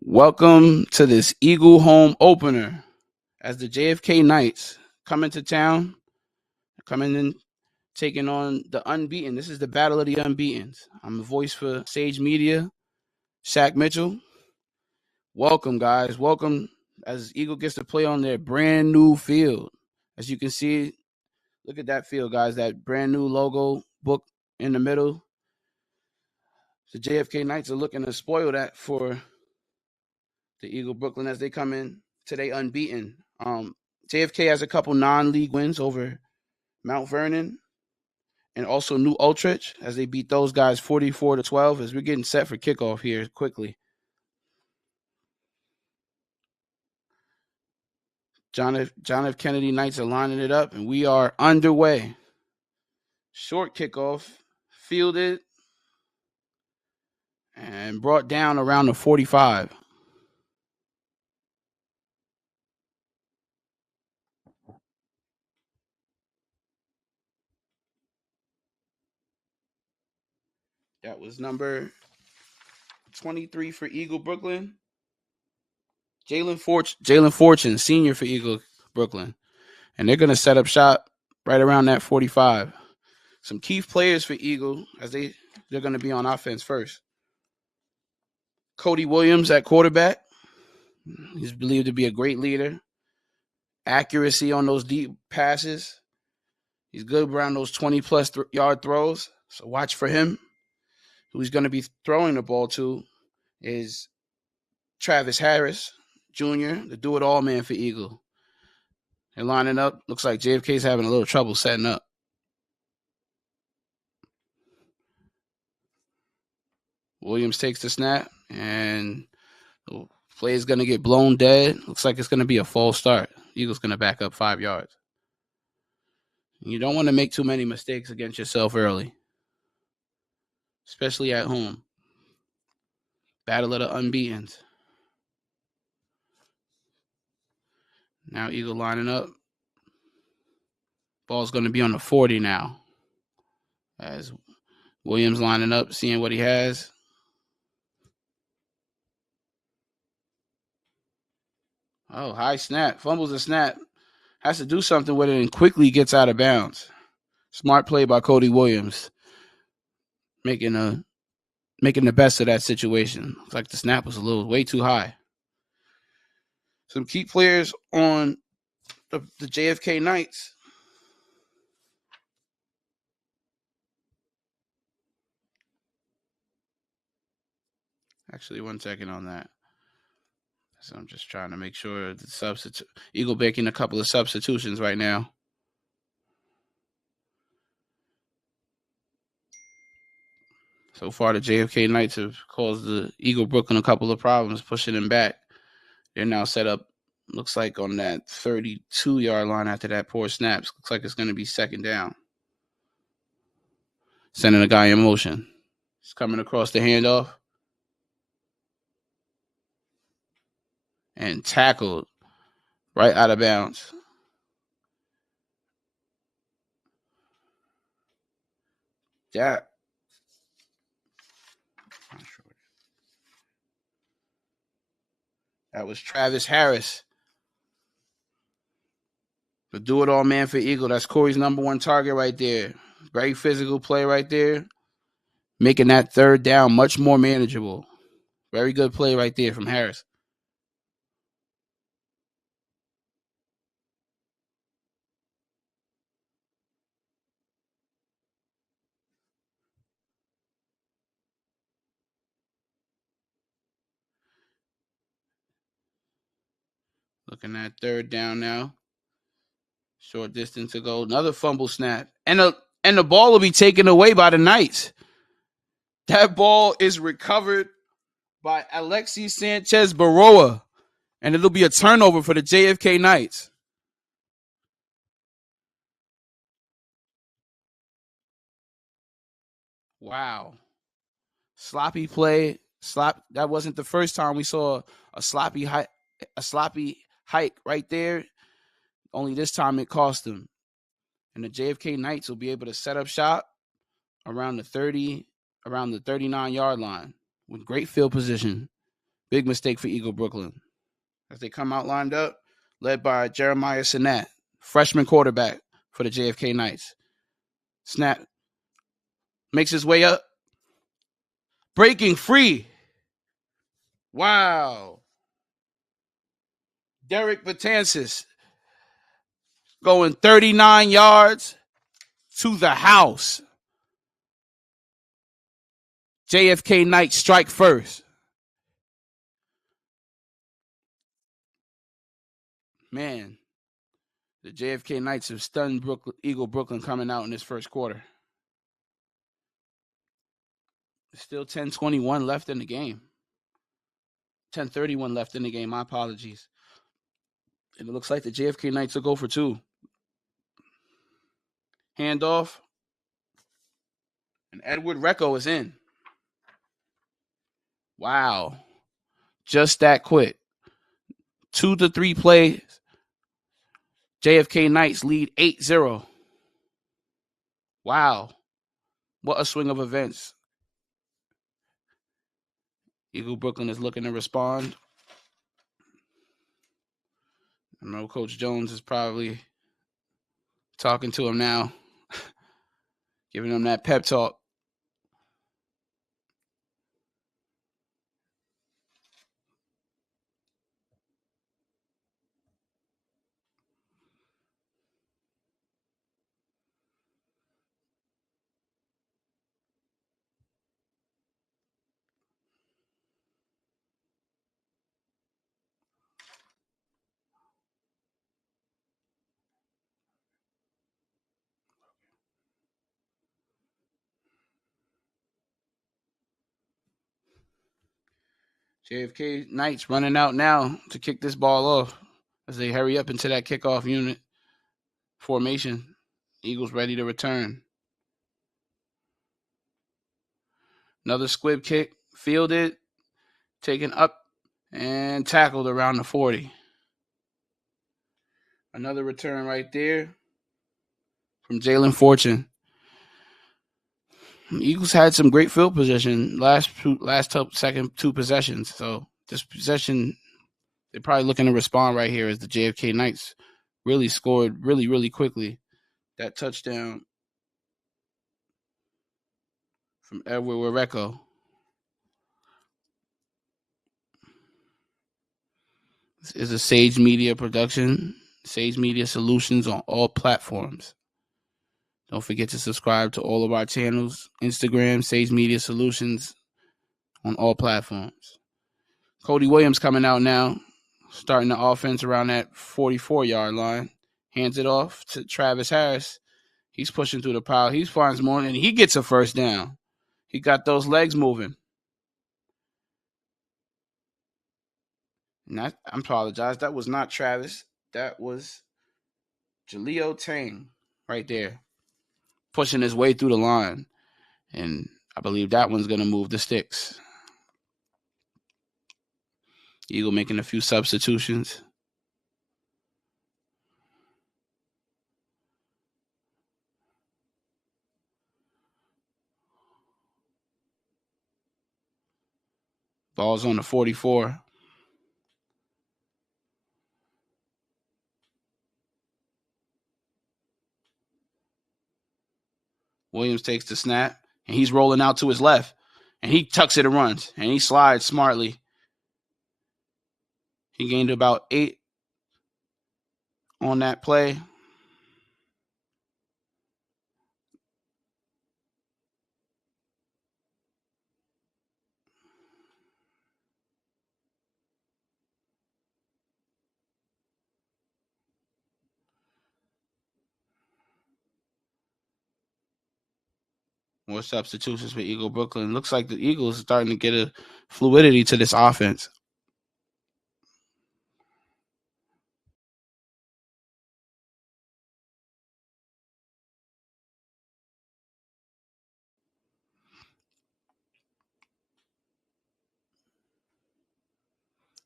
Welcome to this Eagle home opener as the JFK Knights come into town, coming in, taking on the unbeaten. This is the battle of the unbeatens. I'm the voice for Sage Media, Shaq Mitchell. Welcome, guys. Welcome as Eagle gets to play on their brand new field. As you can see, look at that field, guys. That brand new logo book in the middle. The JFK Knights are looking to spoil that for the Eagle Brooklyn as they come in today unbeaten. JFK has a couple non-league wins over Mount Vernon and also New Ultrich as they beat those guys 44-12 as we're getting set for kickoff here quickly. John F. Kennedy Knights are lining it up, and we are underway. Short kickoff, fielded, and brought down around the 45. That was number 23 for Eagle Brooklyn. Jalen Fortune, senior for Eagle Brooklyn. And they're going to set up shop right around that 45. Some key players for Eagle as they're going to be on offense first. Cody Williams at quarterback. He's believed to be a great leader. Accuracy on those deep passes. He's good around those 20-plus yard throws. So watch for him. Who he's going to be throwing the ball to is Travis Harris, Jr., the do-it-all man for Eagle. They're lining up. Looks like JFK's having a little trouble setting up. Williams takes the snap, and the play is going to get blown dead. Looks like it's going to be a false start. Eagles going to back up 5 yards. You don't want to make too many mistakes against yourself early, especially at home. Battle of the unbeatens. Now Eagle lining up. Ball's going to be on the 40 now. As Williams lining up, seeing what he has. Oh, high snap. Fumbles a snap. Has to do something with it and quickly gets out of bounds. Smart play by Cody Williams. Making the best of that situation. Looks like the snap was way too high. Some key players on the JFK Knights. Actually, 1 second on that. So I'm just trying to make sure the Eagle making a couple of substitutions right now. So far, the JFK Knights have caused the Eagle Brooklyn a couple of problems, pushing them back. They're now set up, looks like, on that 32-yard line after that poor snaps. Looks like it's going to be second down. Sending a guy in motion. He's coming across the handoff. And tackled right out of bounds. That was Travis Harris, the do-it-all man for Eagle. That's Corey's number 1 target right there. Very physical play right there, making that third down much more manageable. Very good play right there from Harris. Looking at third down now. Short distance to go. Another fumble snap. And the ball will be taken away by the Knights. That ball is recovered by Alexis Sanchez Baroa. And it'll be a turnover for the JFK Knights. Wow. Sloppy play. That wasn't the first time we saw a sloppy hike right there. Only this time it cost them. And the JFK Knights will be able to set up shop around the 39-yard line with great field position. Big mistake for Eagle Brooklyn. As they come out lined up, led by Jeremiah Sinat, freshman quarterback for the JFK Knights. Snap makes his way up. Breaking free. Wow. Derek Betances going 39 yards to the house. JFK Knights strike first. Man, the JFK Knights have stunned Eagle Brooklyn coming out in this first quarter. Still 10:21 left in the game. 10:31 left in the game. My apologies. And it looks like the JFK Knights will go for two. Handoff. And Edward Recco is in. Wow. Just that quick. 2 to 3 plays. JFK Knights lead 8-0. Wow. What a swing of events. Eagle Brooklyn is looking to respond. I know Coach Jones is probably talking to him now, giving him that pep talk. JFK Knights running out now to kick this ball off as they hurry up into that kickoff unit formation. Eagles ready to return. Another squib kick, fielded, taken up, and tackled around the 40. Another return right there from Jalen Fortune. Eagles had some great field position second two possessions. So this possession, they're probably looking to respond right here as the JFK Knights really scored really quickly. That touchdown from Edward Recco. This is a Sage Media production. Sage Media Solutions on all platforms. Don't forget to subscribe to all of our channels. Instagram, Sage Media Solutions on all platforms. Cody Williams coming out now, starting the offense around that 44-yard line. Hands it off to Travis Harris. He's pushing through the pile. He finds more, and he gets a first down. He got those legs moving. I apologize. That was not Travis. That was Jaleo Tang right there, pushing his way through the line. And I believe that one's going to move the sticks. Eagle making a few substitutions. Ball's on the 44. Williams takes the snap, and he's rolling out to his left. And he tucks it and runs, and he slides smartly. He gained about 8 on that play. More substitutions for Eagle Brooklyn. Looks like the Eagles are starting to get a fluidity to this offense.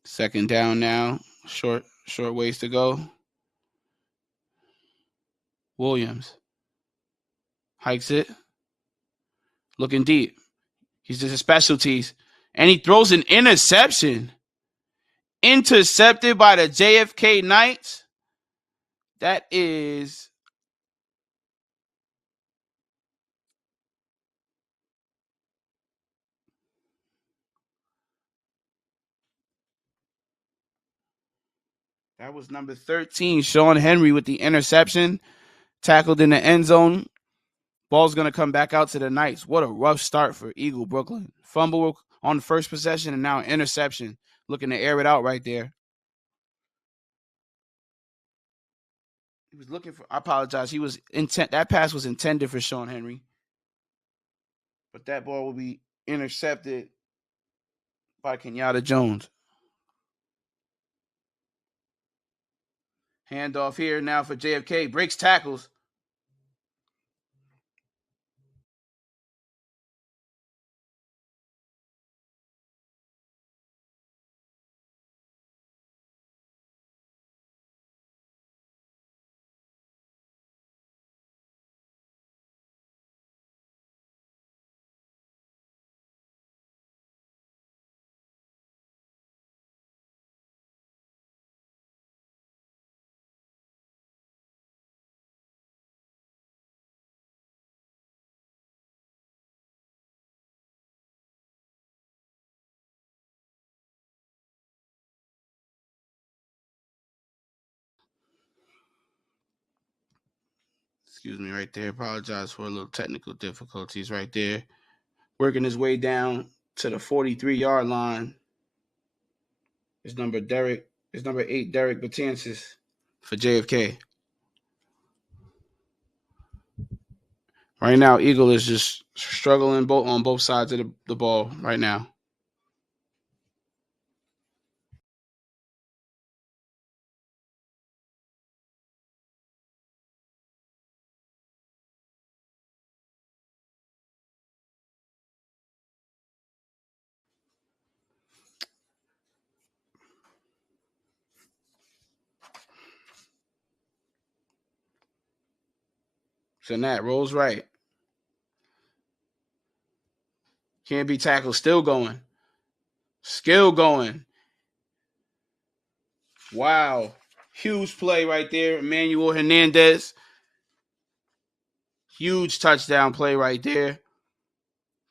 Second down now. Short ways to go. Williams hikes it. Looking deep. He's just his specialties. And he throws an interception. Intercepted by the JFK Knights. That is... That was number 13, Sean Henry with the interception. Tackled in the end zone. Ball's going to come back out to the Knights. What a rough start for Eagle Brooklyn. Fumble on the first possession and now an interception. Looking to air it out right there. He was looking for... I apologize. He was that pass was intended for Sean Henry. But that ball will be intercepted by Kenyatta Jones. Handoff here now for JFK. Breaks tackles. Excuse me right there. Apologize for a little technical difficulties right there. Working his way down to the 43-yard line. It's number 8, Derek Batansis for JFK. Right now, Eagle is just struggling on both sides of the ball right now. So Nat rolls right. Can't be tackled. Still going. Wow. Huge play right there. Emmanuel Hernandez. Huge touchdown play right there.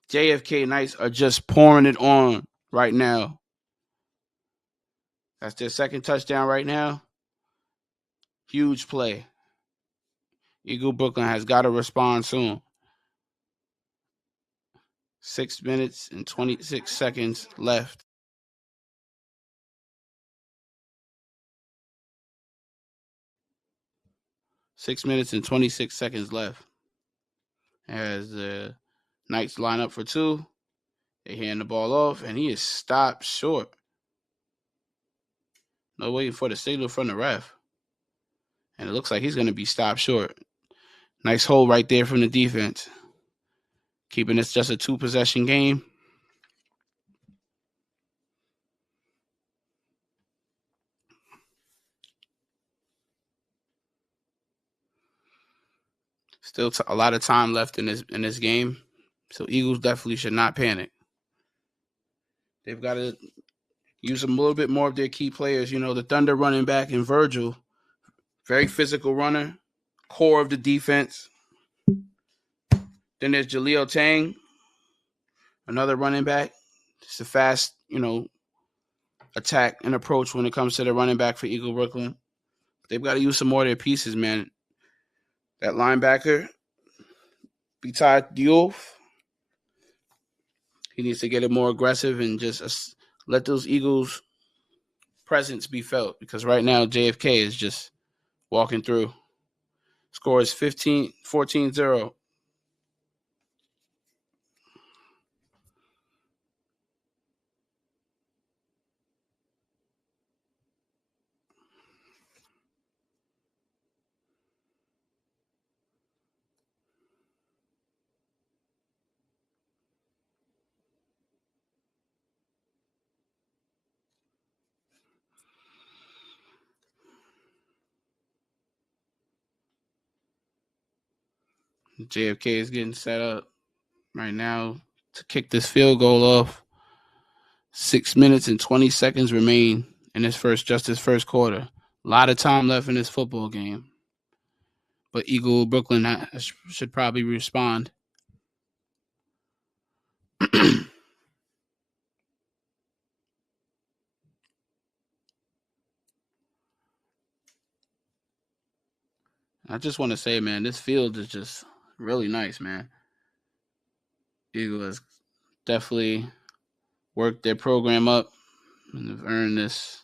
JFK Knights are just pouring it on right now. That's their second touchdown right now. Huge play. Eagle Brooklyn has got to respond soon. 6 minutes and 26 seconds left. Six minutes and 26 seconds left. As the Knights line up for two, they hand the ball off, and he is stopped short. No waiting for the signal from the ref. And it looks like he's going to be stopped short. Nice hold right there from the defense. Keeping this just a 2-possession game. Still a lot of time left in this game. So Eagles definitely should not panic. They've got to use a little bit more of their key players. You know, the Thunder running back and Virgil, very physical runner, core of the defense. Then there's Jaleel Tang, another running back. It's a fast, attack and approach when it comes to the running back for Eagle Brooklyn. They've got to use some more of their pieces, man. That linebacker, Bitai Diouf, he needs to get it more aggressive and just let those Eagles' presence be felt, because right now JFK is just walking through. Score is 14-0. JFK is getting set up right now to kick this field goal off. 6 minutes and 20 seconds remain in his first quarter. A lot of time left in this football game. But Brooklyn should probably respond. I just want to say, man, this field is just really nice, man. Eagles definitely worked their program up and have earned this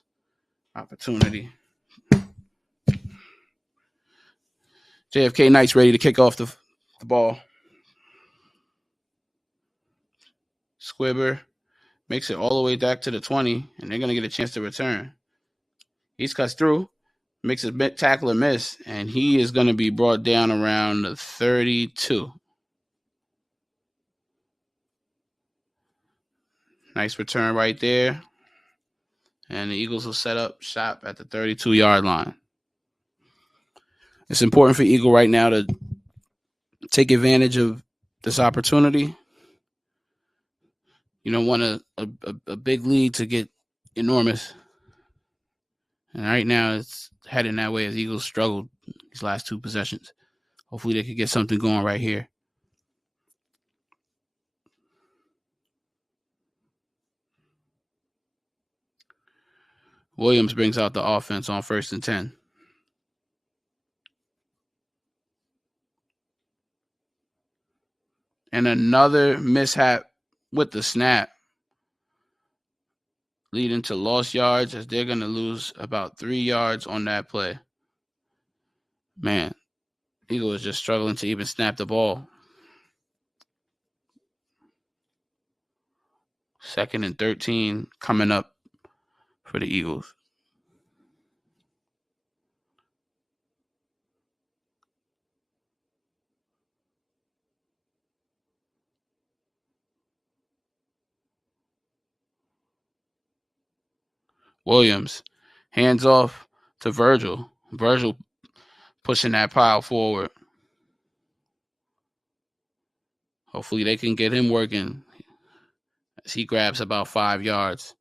opportunity. JFK Knights ready to kick off the ball. Squibber makes it all the way back to the 20, and they're going to get a chance to return. He's cuts through, makes a tackler miss, and he is going to be brought down around the 32. Nice return right there. And the Eagles will set up shop at the 32-yard line. It's important for Eagle right now to take advantage of this opportunity. You don't want a big lead to get enormous. And right now it's heading that way as Eagles struggled these last two possessions. Hopefully they could get something going right here. Williams brings out the offense on 1st and 10. And another mishap with the snap, leading to lost yards as they're going to lose about 3 yards on that play. Man, Eagle is just struggling to even snap the ball. 2nd and 13 coming up for the Eagles. Williams, hands off to Virgil. Virgil pushing that pile forward. Hopefully they can get him working as he grabs about 5 yards.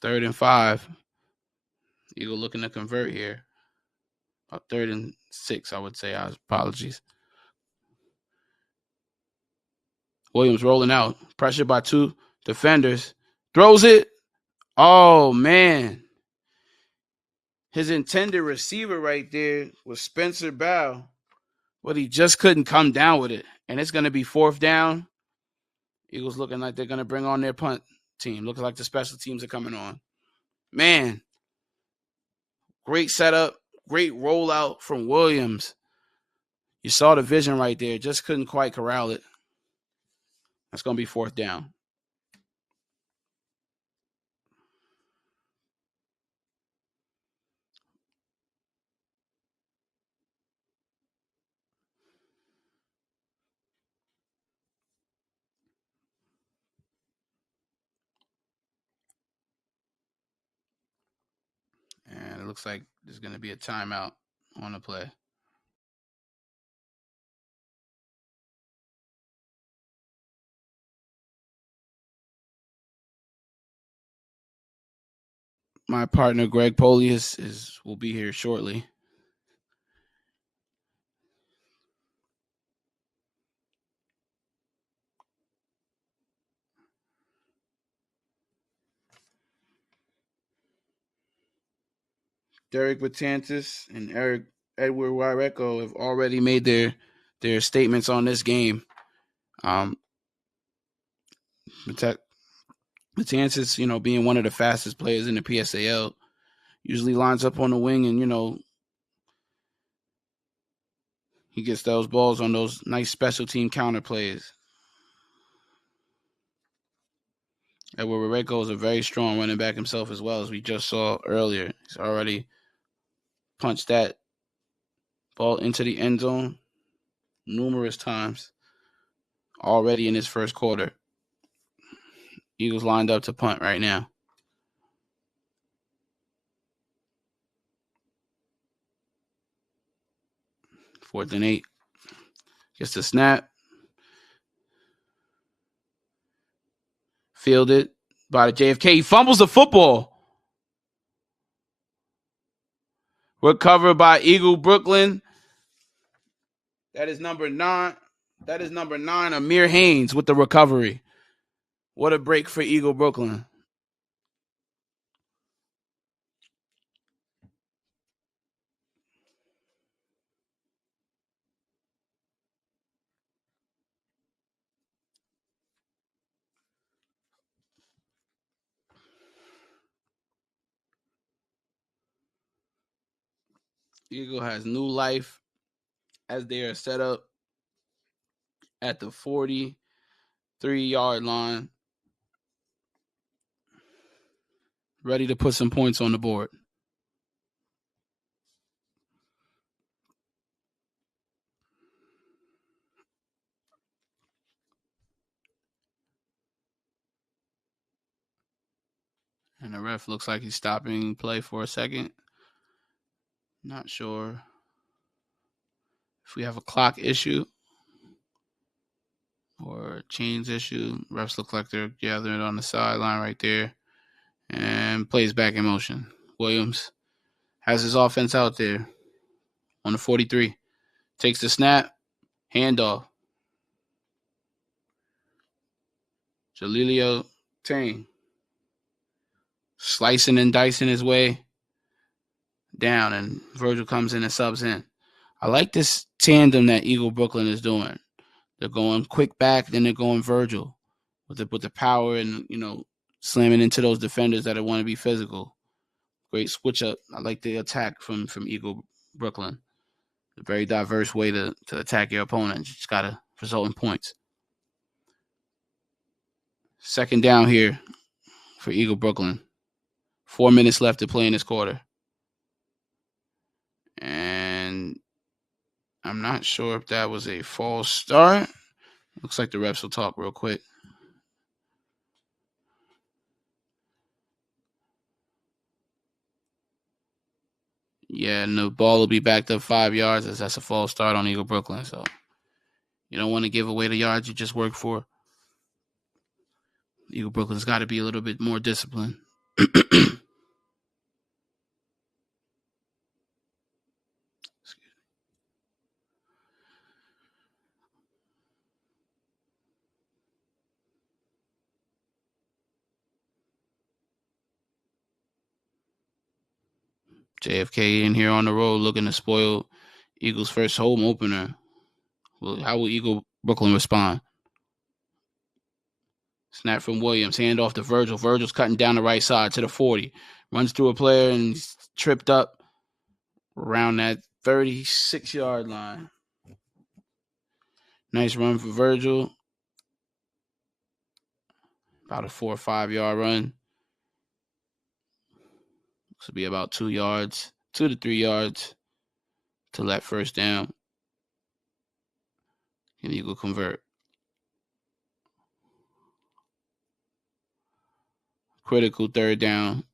Third and 5. Eagle looking to convert here. 3rd and 6, I would say. Apologies. Williams rolling out. Pressured by 2 defenders. Throws it. Oh, man. His intended receiver right there was Spencer Bow, but he just couldn't come down with it. And it's going to be 4th down. Eagles looking like they're going to bring on their punt team. Looking like the special teams are coming on. Man, great setup, great rollout from Williams. You saw the vision right there. Just couldn't quite corral it. That's going to be 4th down. And it looks like there's going to be a timeout on the play. My partner, Greg Poley, will be here shortly. Derek Batantis and Edward Waireko have already made their statements on this game. Batantis, being one of the fastest players in the PSAL, usually lines up on the wing and, he gets those balls on those nice special team counter plays. Edward Roreko is a very strong running back himself as well, as we just saw earlier. He's already punched that ball into the end zone numerous times already in his first quarter. Eagles lined up to punt right now. 4th and 8. Gets the snap. Fielded by the JFK. He fumbles the football. Recovered by Eagle Brooklyn. That is number 9. That is number 9, Amir Haynes with the recovery. What a break for Eagle Brooklyn. Eagle has new life as they are set up at the 43-yard line, ready to put some points on the board. And the ref looks like he's stopping play for a second. Not sure if we have a clock issue or a chains issue. Refs look like they're gathered on the sideline right there. And plays back in motion. Williams has his offense out there on the 43. Takes the snap. Handoff. Jalilio Tane. Slicing and dicing his way down. And Virgil comes in and subs in. I like this tandem that Eagle Brooklyn is doing. They're going quick back, then they're going Virgil with the power and, slamming into those defenders that want to be physical. Great switch up. I like the attack from Eagle Brooklyn. A very diverse way to attack your opponent. You just got to result in points. 2nd down here for Eagle Brooklyn. 4 minutes left to play in this quarter. And I'm not sure if that was a false start. Looks like the refs will talk real quick. Yeah, and the ball will be backed up 5 yards as that's a false start on Eagle Brooklyn. So you don't want to give away the yards you just worked for. Eagle Brooklyn's got to be a little bit more disciplined. JFK in here on the road looking to spoil Eagles' first home opener. Well, how will Eagle Brooklyn respond? Snap from Williams. Hand off to Virgil. Virgil's cutting down the right side to the 40. Runs through a player and he's tripped up around that 36-yard line. Nice run for Virgil. About a 4 or 5 yard run. This will be about 2 yards, 2 to 3 yards to that first down. And Eagle convert. Critical 3rd down.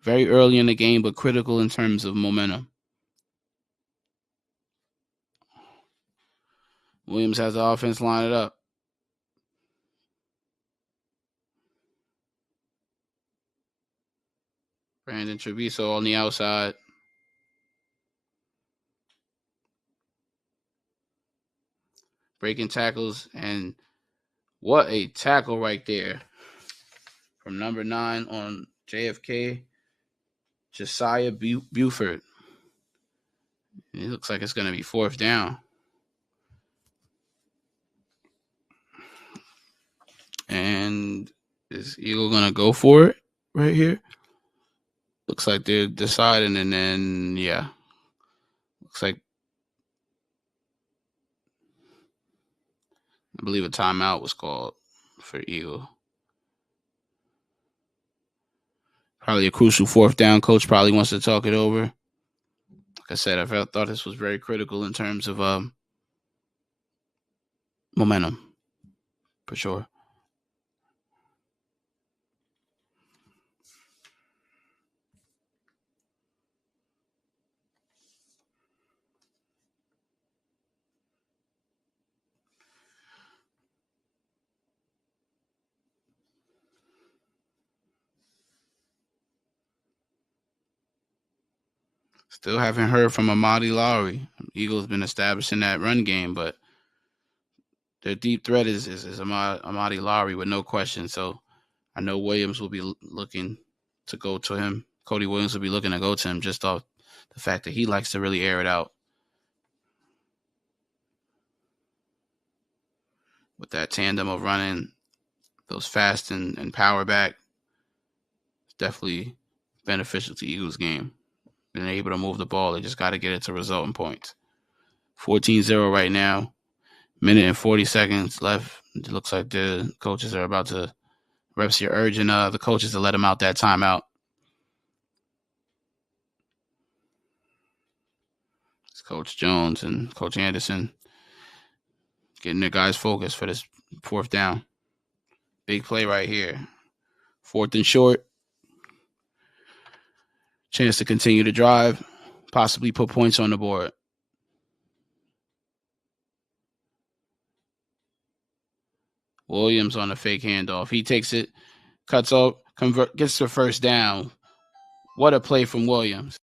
Very early in the game, but critical in terms of momentum. Williams has the offense line it up. Brandon Treviso on the outside. Breaking tackles, and what a tackle right there from number 9 on JFK, Josiah Buford. It looks like it's going to be 4th down. And is Eagle going to go for it right here? Looks like they're deciding, and then, yeah. Looks like, I believe a timeout was called for Eagle. Probably a crucial fourth down. Coach probably wants to talk it over. Like I said, I thought this was very critical in terms of momentum, for sure. Still haven't heard from Amadi Lowry. Eagles been establishing that run game, but their deep threat is Amadi Lowry with no question. So I know Williams will be looking to go to him. Cody Williams will be looking to go to him just off the fact that he likes to really air it out. With that tandem of running those fast and power back, it's definitely beneficial to Eagles' game. Being able to move the ball, they just got to get it to result in points. 14-0 right now. Minute and 40 seconds left. It looks like the coaches are about to, reps are urging the coaches to let them out that timeout. It's Coach Jones and Coach Anderson getting their guys focused for this fourth down. Big play right here. 4th and short. Chance to continue to drive, possibly put points on the board. Williams on a fake handoff. He takes it, cuts off, gets the first down. What a play from Williams.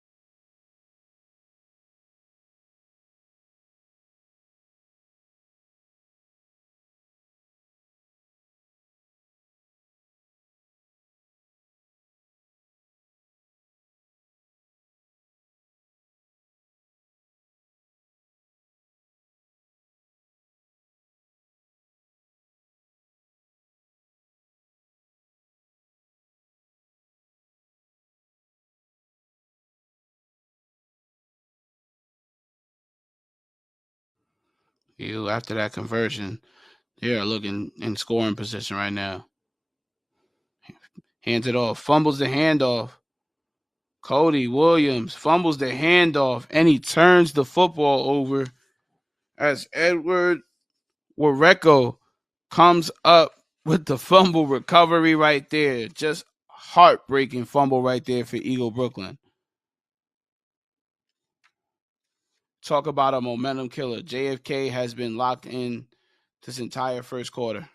After that conversion, they are looking in scoring position right now. Hands it off. Fumbles the handoff. Cody Williams fumbles the handoff, and he turns the football over as Edward Wareko comes up with the fumble recovery right there. Just heartbreaking fumble right there for Eagle Brooklyn. Talk about a momentum killer. JFK has been locked in this entire first quarter.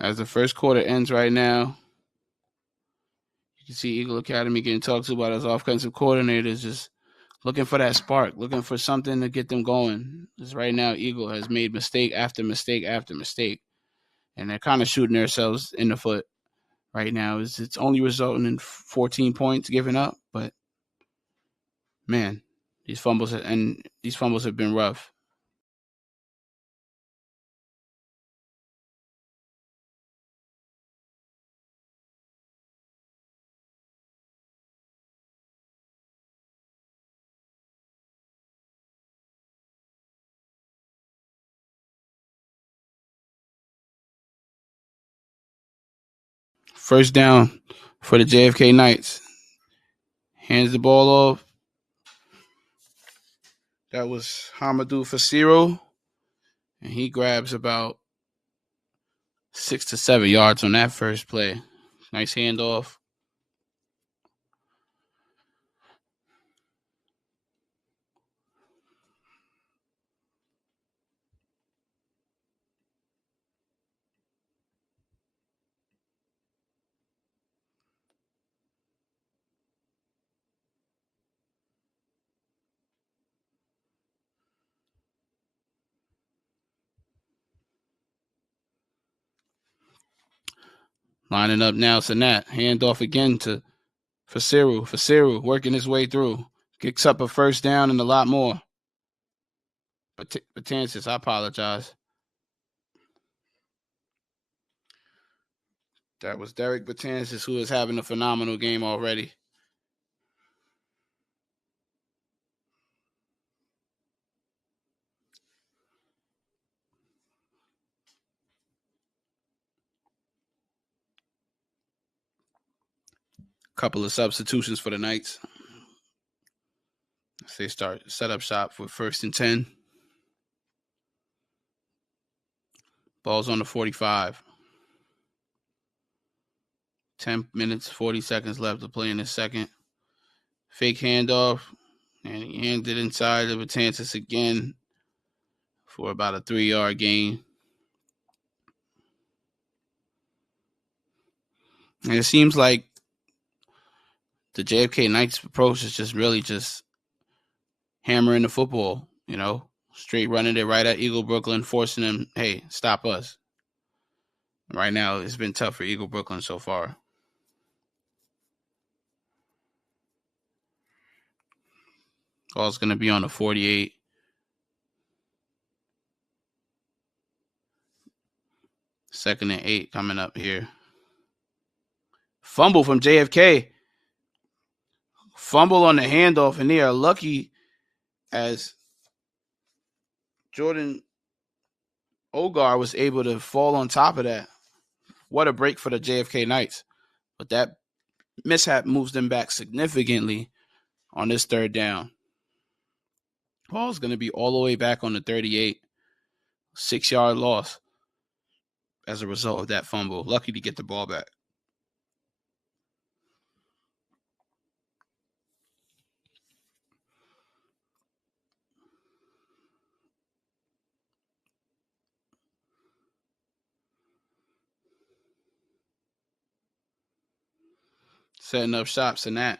As the first quarter ends right now, you can see Eagle Academy getting talked to by those offensive coordinators, just looking for that spark, looking for something to get them going. Because right now, Eagle has made mistake after mistake after mistake, and they're kind of shooting themselves in the foot right now. It's only resulting in 14 points given up, but man, these fumbles have been rough. First down for the JFK Knights. Hands the ball off. That was Hamadou Fasiro, and he grabs about 6 to 7 yards on that first play. Nice handoff. Lining up now, Sanat. Handoff again for Cyril. For Cyril, working his way through. Kicks up a first down and a lot more. Betances, I apologize. That was Derek Betances, who is having a phenomenal game already. Couple of substitutions for the Knights. As they start set up shop for 1st and 10. Ball's on the 45. 10 minutes, 40 seconds left to play in the second. Fake handoff. And he handed it inside of Betances again for about a 3-yard gain. And it seems like the JFK Knights approach is just really just hammering the football, straight running it right at Eagle Brooklyn, forcing them, hey, stop us. Right now, it's been tough for Eagle Brooklyn so far. Ball's going to be on the 48. Second and 8 coming up here. Fumble from JFK. Fumble on the handoff, and they are lucky as Jordan Ogar was able to fall on top of that. What a break for the JFK Knights. But that mishap moves them back significantly on this 3rd down. Ball's going to be all the way back on the 38. 6-yard loss as a result of that fumble. Lucky to get the ball back. Setting up shop, Sanat.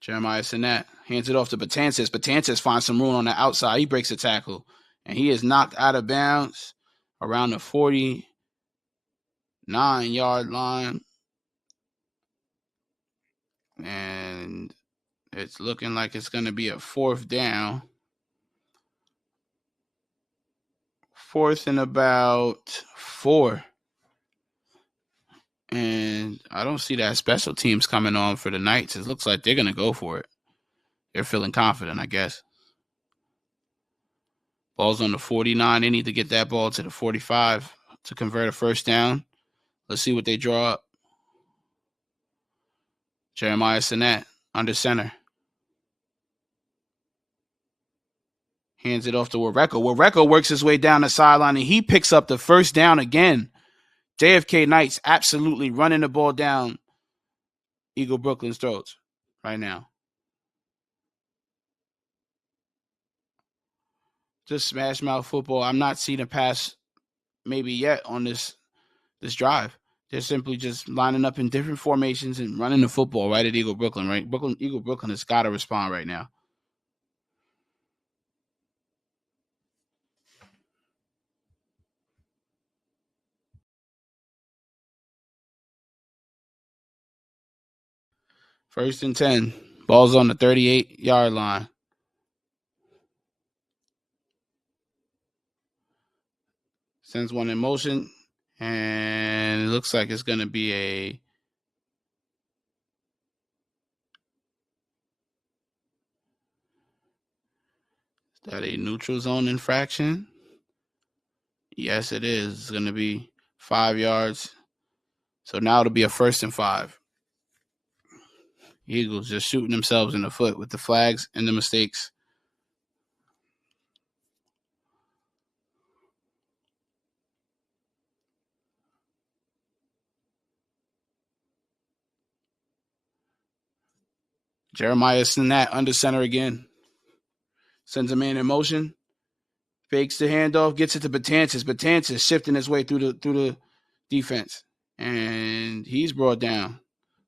Jeremiah Sanat hands it off to Betances. Betances finds some room on the outside. He breaks a tackle, and he is knocked out of bounds around the 49-yard line. And it's looking like it's going to be a 4th down. 4th and about 4. And I don't see that special teams coming on for the Knights. It looks like they're going to go for it. They're feeling confident, I guess. Ball's on the 49. They need to get that ball to the 45 to convert a 1st down. Let's see what they draw up. Jeremiah Sanat under center. Hands it off to Wareko. Wareko works his way down the sideline, and he picks up the 1st down again. JFK Knights absolutely running the ball down Eagle Brooklyn's throats right now. Just smash mouth football. I'm not seeing a pass maybe yet on this drive. They're simply just lining up in different formations and running the football right at Eagle Brooklyn, right? Eagle Brooklyn has got to respond right now. First and 10. Ball's on the 38-yard line. Sends one in motion, and it looks like it's going to be is that a neutral zone infraction? Yes, it is. It's going to be 5 yards. So now it'll be a 1st and 5. Eagles just shooting themselves in the foot with the flags and the mistakes. Jeremiah Sanat under center again. Sends a man in motion. Fakes the handoff. Gets it to Betances. Betances shifting his way through the defense. And he's brought down.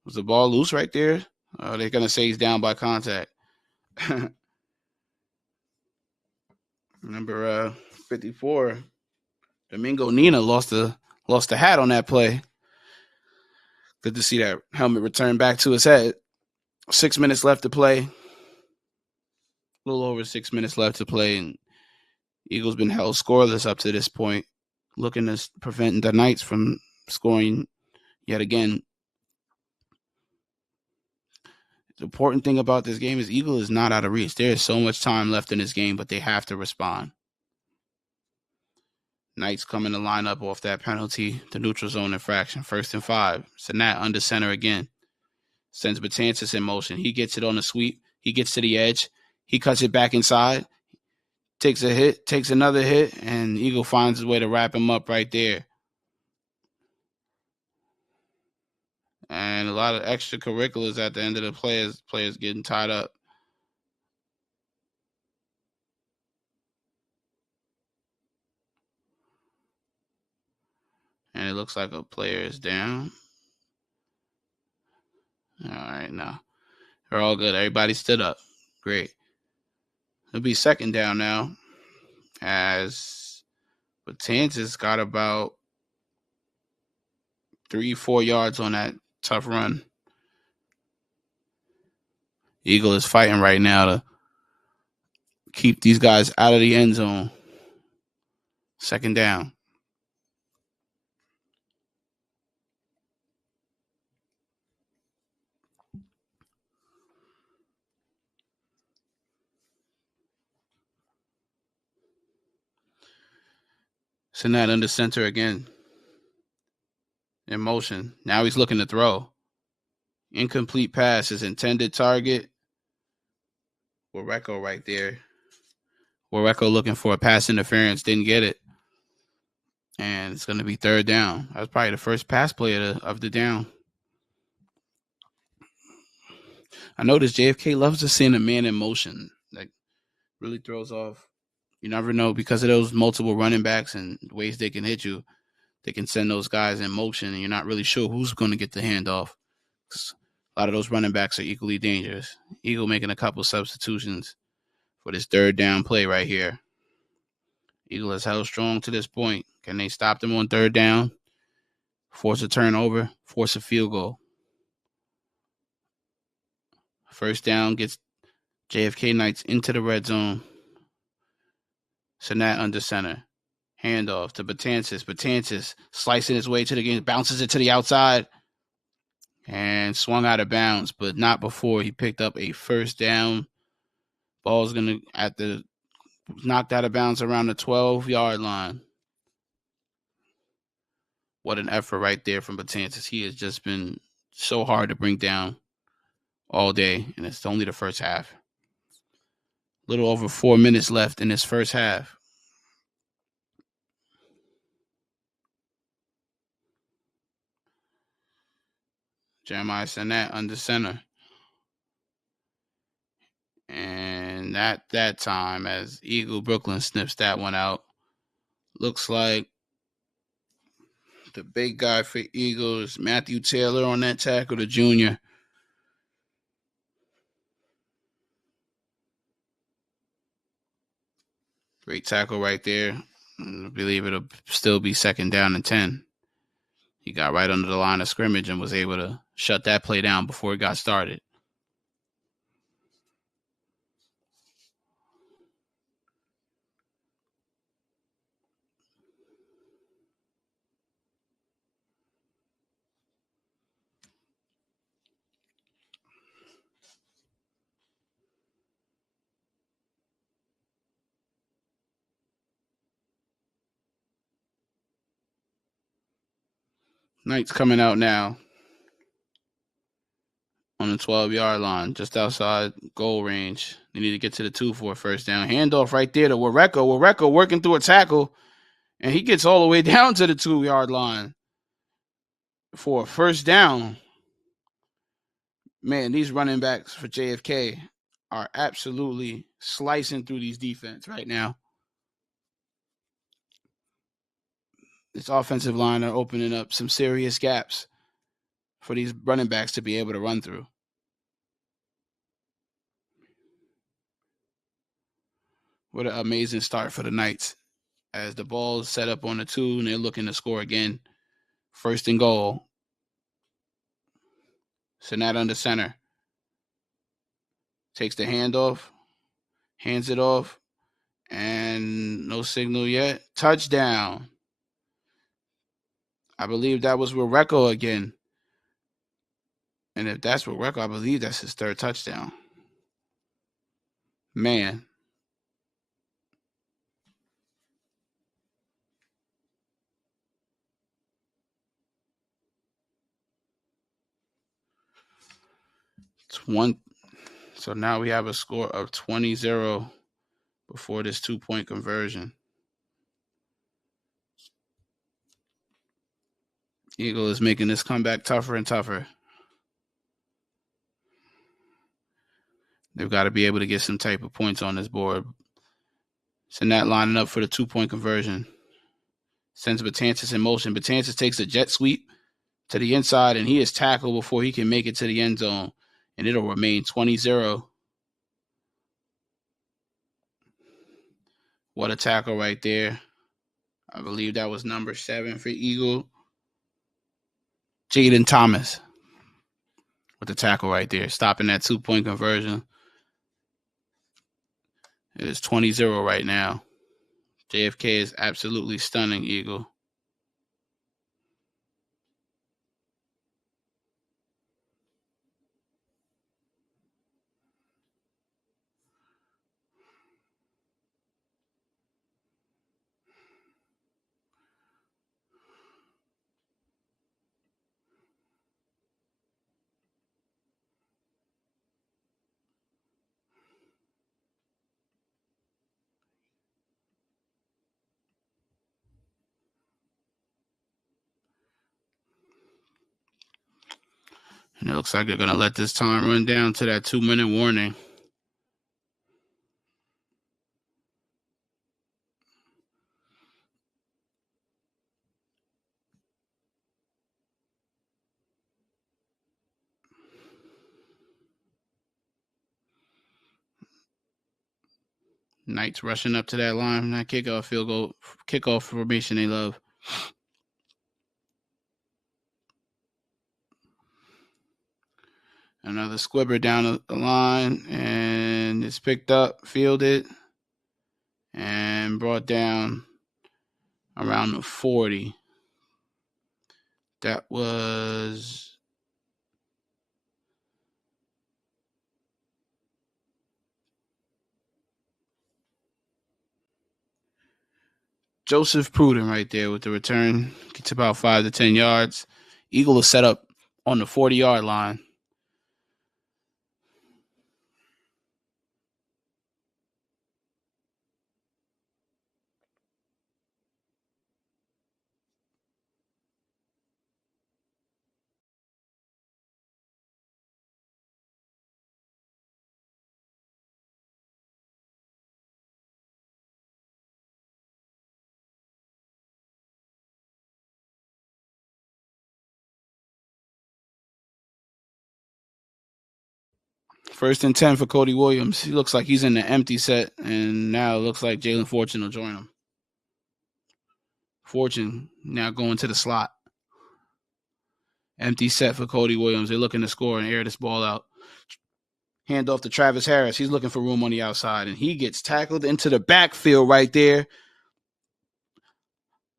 Was the ball loose right there? They're going to say he's down by contact. Number 54, Domingo Nina lost the hat on that play. Good to see that helmet return back to his head. 6 minutes left to play. A little over 6 minutes left to play, and Eagles been held scoreless up to this point, looking to prevent the Knights from scoring yet again. The important thing about this game is Eagle is not out of reach. There is so much time left in this game, but they have to respond. Knights coming to line up off that penalty, the neutral zone infraction. 1st and 5. Sanat under center again. Sends Betances in motion. He gets it on the sweep. He gets to the edge. He cuts it back inside. Takes a hit, takes another hit, and Eagle finds his way to wrap him up right there. And a lot of extracurriculars at the end of the players getting tied up. And it looks like a player is down. All right, now they're all good. Everybody stood up. Great. It'll be 2nd down now, as Betances got about 3-4 yards on that tough run. Eagle is fighting right now to keep these guys out of the end zone. 2nd down. Sanat under center again. In motion. Now he's looking to throw. Incomplete pass. His intended target. Wareko right there. Wareko looking for a pass interference. Didn't get it. And it's going to be 3rd down. That was probably the first pass play of the down. I noticed JFK loves to send a man in motion. Like, really throws off. You never know, because of those multiple running backs and ways they can hit you. They can send those guys in motion, and you're not really sure who's going to get the handoff. A lot of those running backs are equally dangerous. Eagle making a couple substitutions for this 3rd down play right here. Eagle has held strong to this point. Can they stop them on 3rd down? Force a turnover, force a field goal. 1st down gets JFK Knights into the red zone. Sanat under center. Handoff to Betances. Betances slicing his way to the game, bounces it to the outside, and swung out of bounds, but not before he picked up a 1st down. Ball's going to knocked out of bounds around the 12-yard line. What an effort right there from Betances. He has just been so hard to bring down all day, and it's only the first half. A little over 4 minutes left in this first half. Jeremiah Sanat under center. And at that time, as Eagle Brooklyn snips that one out, looks like the big guy for Eagles, Matthew Taylor on that tackle, the junior. Great tackle right there. I believe it'll still be 2nd down and 10. He got right under the line of scrimmage and was able to shut that play down before it got started. Knights coming out now on the 12-yard line, just outside goal range. They need to get to the 2 for a 1st down. Handoff right there to Wareko. Wareko working through a tackle, and he gets all the way down to the 2-yard line for a 1st down. Man, these running backs for JFK are absolutely slicing through these defense right now. This offensive line are opening up some serious gaps for these running backs to be able to run through. What an amazing start for the Knights, as the ball's set up on the 2 and they're looking to score again. 1st and goal. Send that under center. Takes the handoff. Hands it off. And no signal yet. Touchdown. I believe that was Rereco again. And if that's Rereco, I believe that's his third touchdown. Man. So now we have a score of 20-0 before this 2-point conversion. Eagle is making this comeback tougher and tougher. They've got to be able to get some type of points on this board. Send that lining up for the 2-point conversion. Sends Betances in motion. Betances takes a jet sweep to the inside, and he is tackled before he can make it to the end zone. And it'll remain 20-0. What a tackle right there. I believe that was number 7 for Eagle. Jaden Thomas with the tackle right there, stopping that 2-point conversion. It is 20-0 right now. JFK is absolutely stunning Eagle. And it looks like they're going to let this time run down to that 2-minute warning. Knights rushing up to that line. That kickoff formation they love. Another squibber down the line, and it's picked up, fielded, and brought down around the 40. That was Joseph Pruden right there with the return. Gets about 5 to 10 yards. Eagle is set up on the 40-yard line. First and 10 for Cody Williams. He looks like he's in the empty set, and now it looks like Jalen Fortune will join him. Fortune now going to the slot. Empty set for Cody Williams. They're looking to score and air this ball out. Hand off to Travis Harris. He's looking for room on the outside, and he gets tackled into the backfield right there.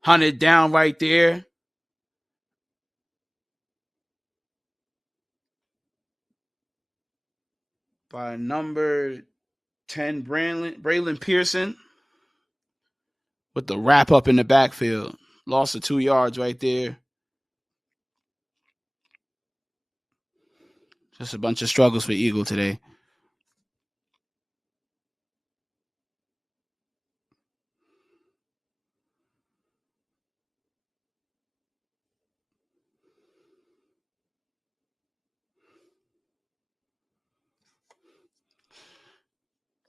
Hunted down right there. By number 10, Braylon Pearson, with the wrap up in the backfield. Loss of 2 yards right there. Just a bunch of struggles for Eagle today.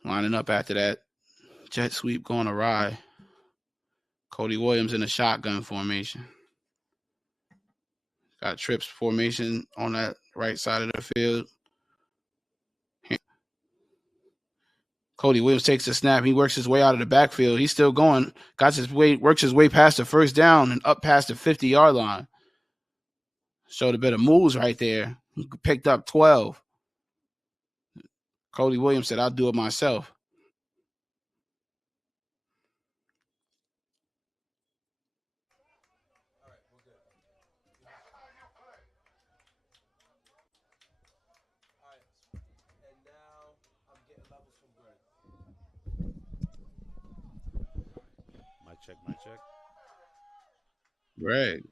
Lining up after that jet sweep going awry. Cody Williams in a shotgun formation. Got trips formation on that right side of the field. Cody Williams takes the snap. He works his way out of the backfield. He's still going. Works his way past the first down and up past the 50-yard line. Showed a bit of moves right there. He picked up 12. Cody Williams said, I'll do it myself. Mic check. Greg.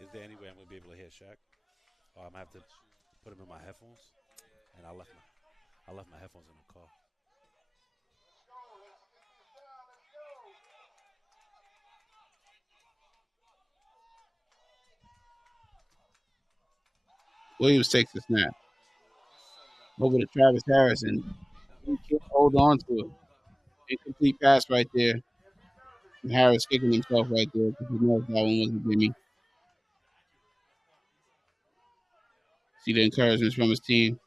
Is there any way I'm gonna be able to hear Shaq? Or I'm gonna have to put him in my headphones. And I left my headphones in the car. Williams takes the snap. Over to Travis Harrison. He can't hold on to it. Incomplete pass right there. And Harris kicking himself right there because he knows that one wasn't Jimmy. See the encouragement from his team.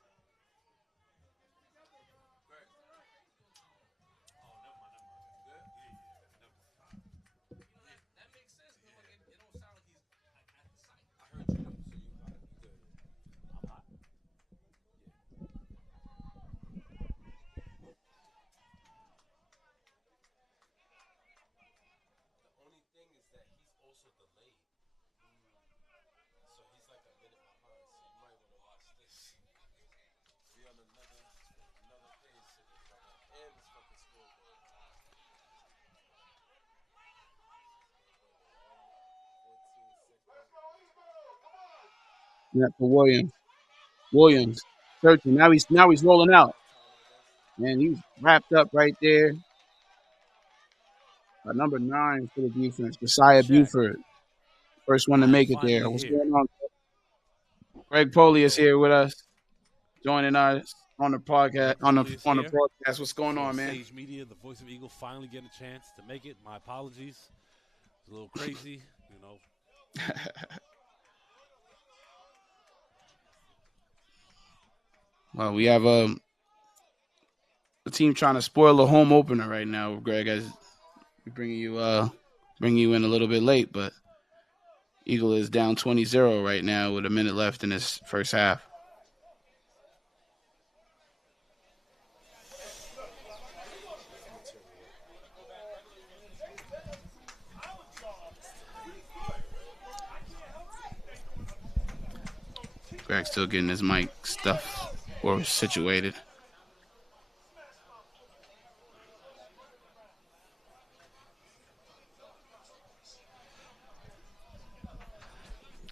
Snap for Williams. Williams searching. Now he's rolling out. Man, he's wrapped up right there. Number 9 for the defense, Josiah Buford. First one to make it there. What's going on? Greg Poley is here with us, joining us on the podcast on the broadcast. What's going on, man? Sage Media, the voice of Eagle, finally getting a chance to make it. My apologies. It's a little crazy, you know. Well, we have the team trying to spoil a home opener right now, Greg, as we bring you in a little bit late, but Eagle is down 20-0 right now with a minute left in this first half. Greg's still getting his mic stuff or situated.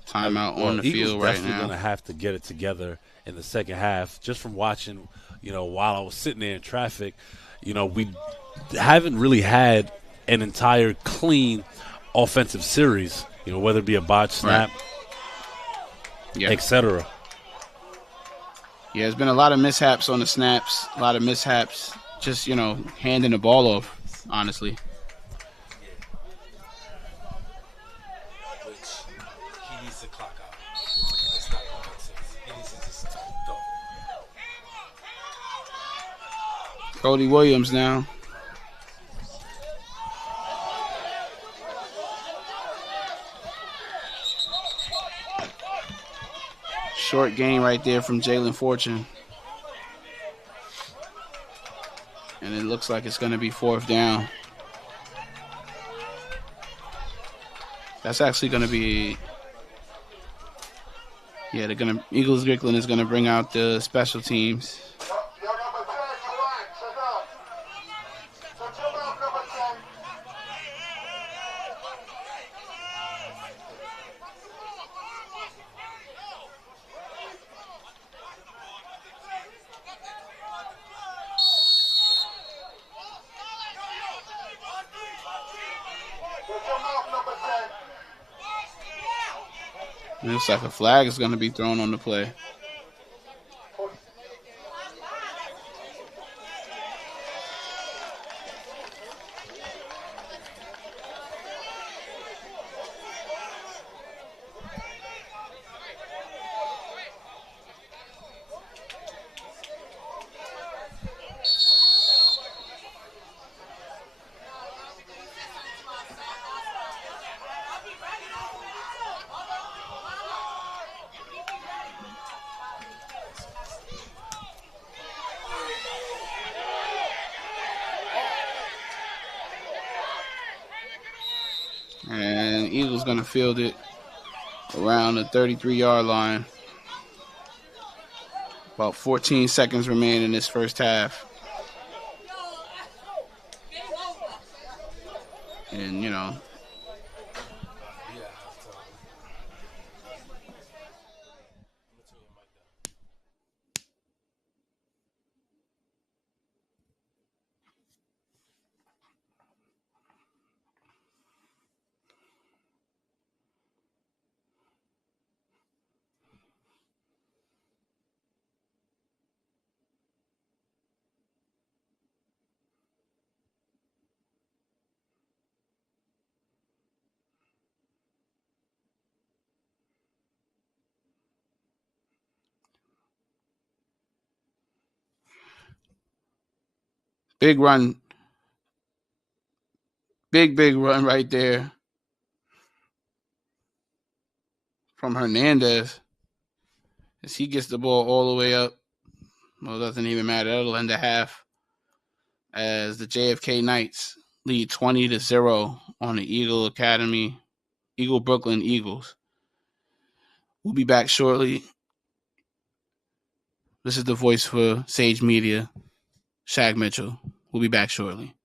Timeout on the Eagles field right definitely now. Going to have to get it together in the second half. Just from watching, you know, while I was sitting there in traffic, you know, we haven't really had an entire clean offensive series, you know, whether it be a botch snap, etc. Yeah, there's been a lot of mishaps on the snaps, a lot of mishaps just, you know, handing the ball off, honestly. Cody Williams now. Short gain right there from Jalen Fortune. And it looks like it's going to be 4th down. That's actually going to be... Yeah, they're going to... Eagles Grickland is going to bring out the special teams. It looks like a flag is going to be thrown on the play. the Eagles going to field it around the 33-yard line. About 14 seconds remain in this first half. And, you know, big run. Big run right there from Hernandez as he gets the ball all the way up. Well, it doesn't even matter. That'll end the half as the JFK Knights lead 20-0 on the Eagle Brooklyn Eagles. We'll be back shortly. This is the voice for Sage Media, Shag Mitchell. We'll be back shortly.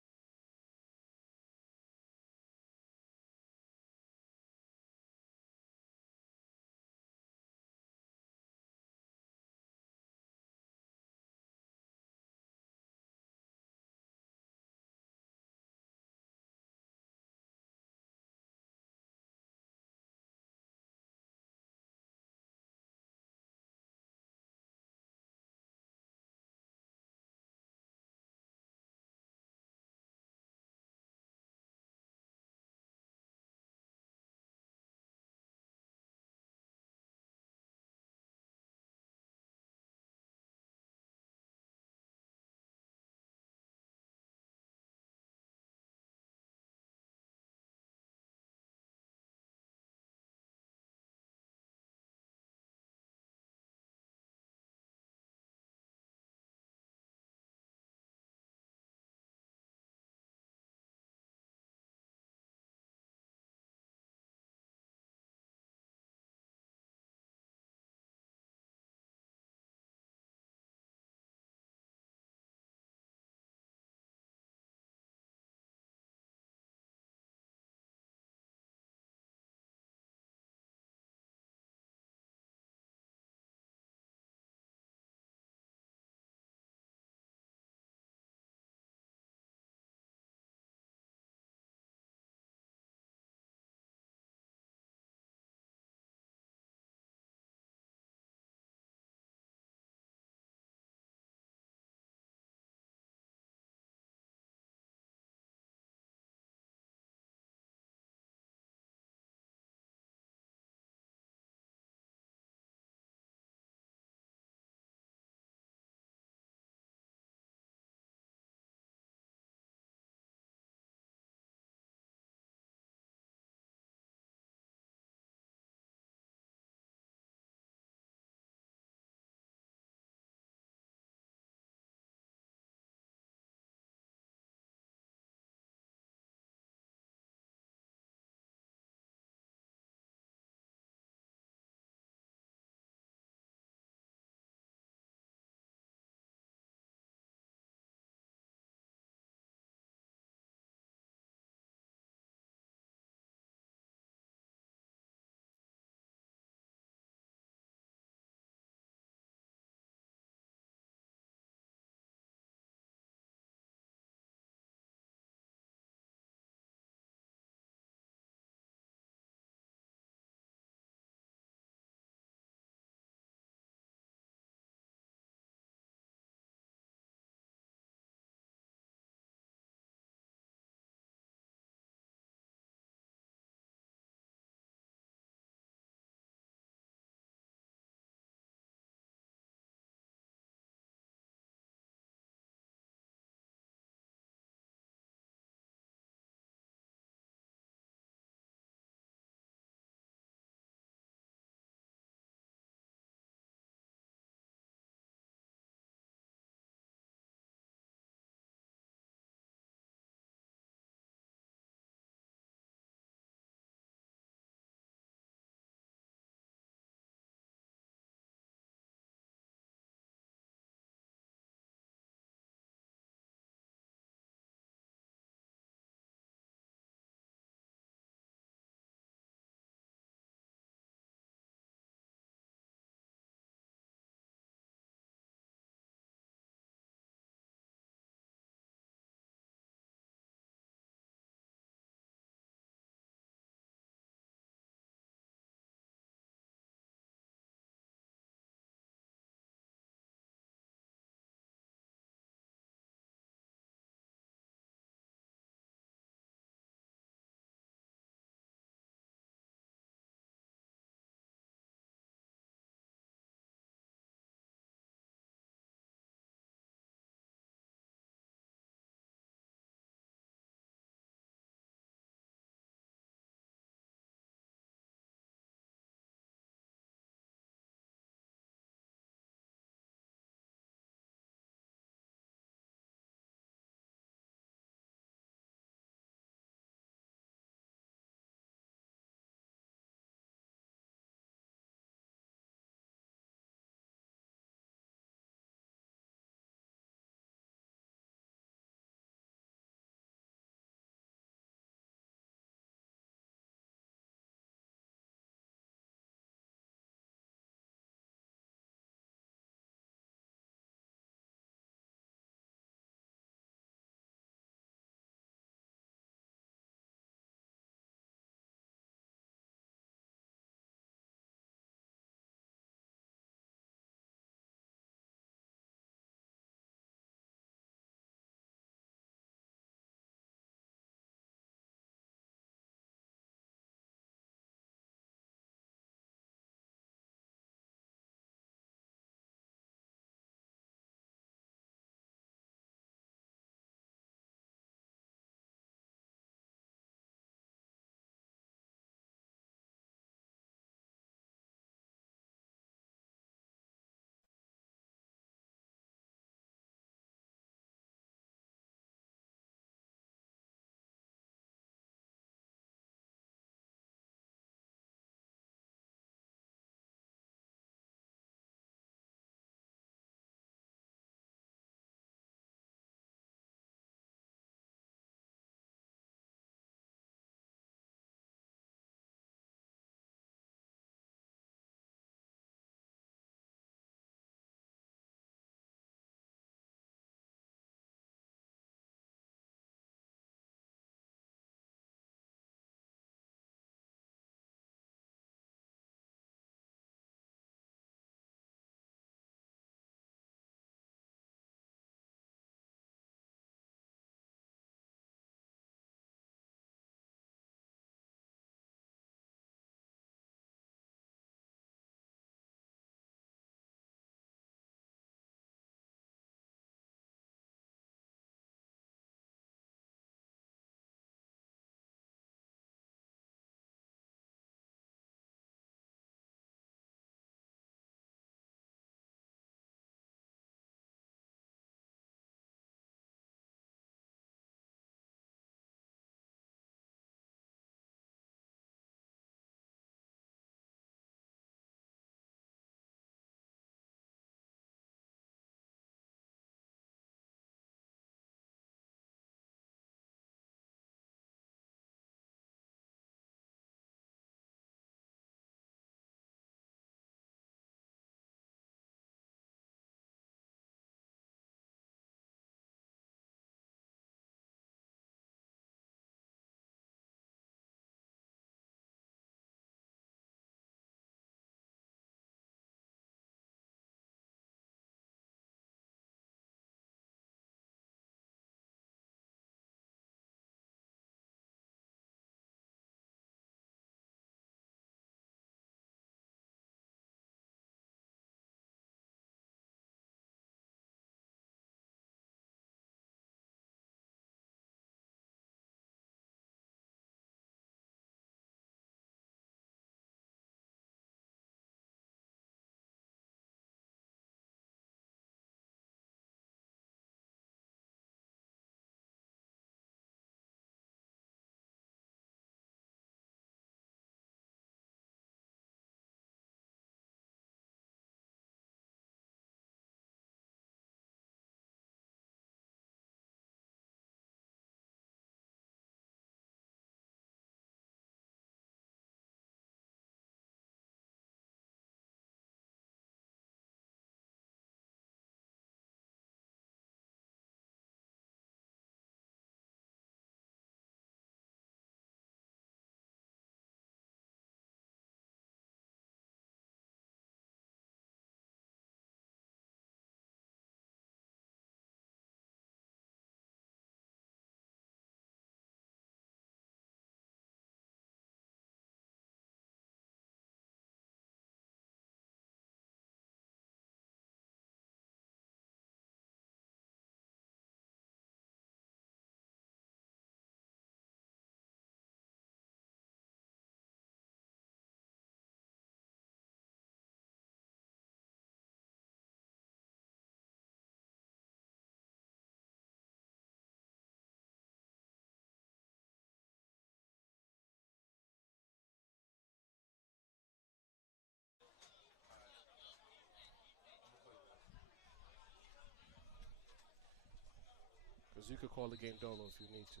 Resurgence. You could call the game dolo if you need to.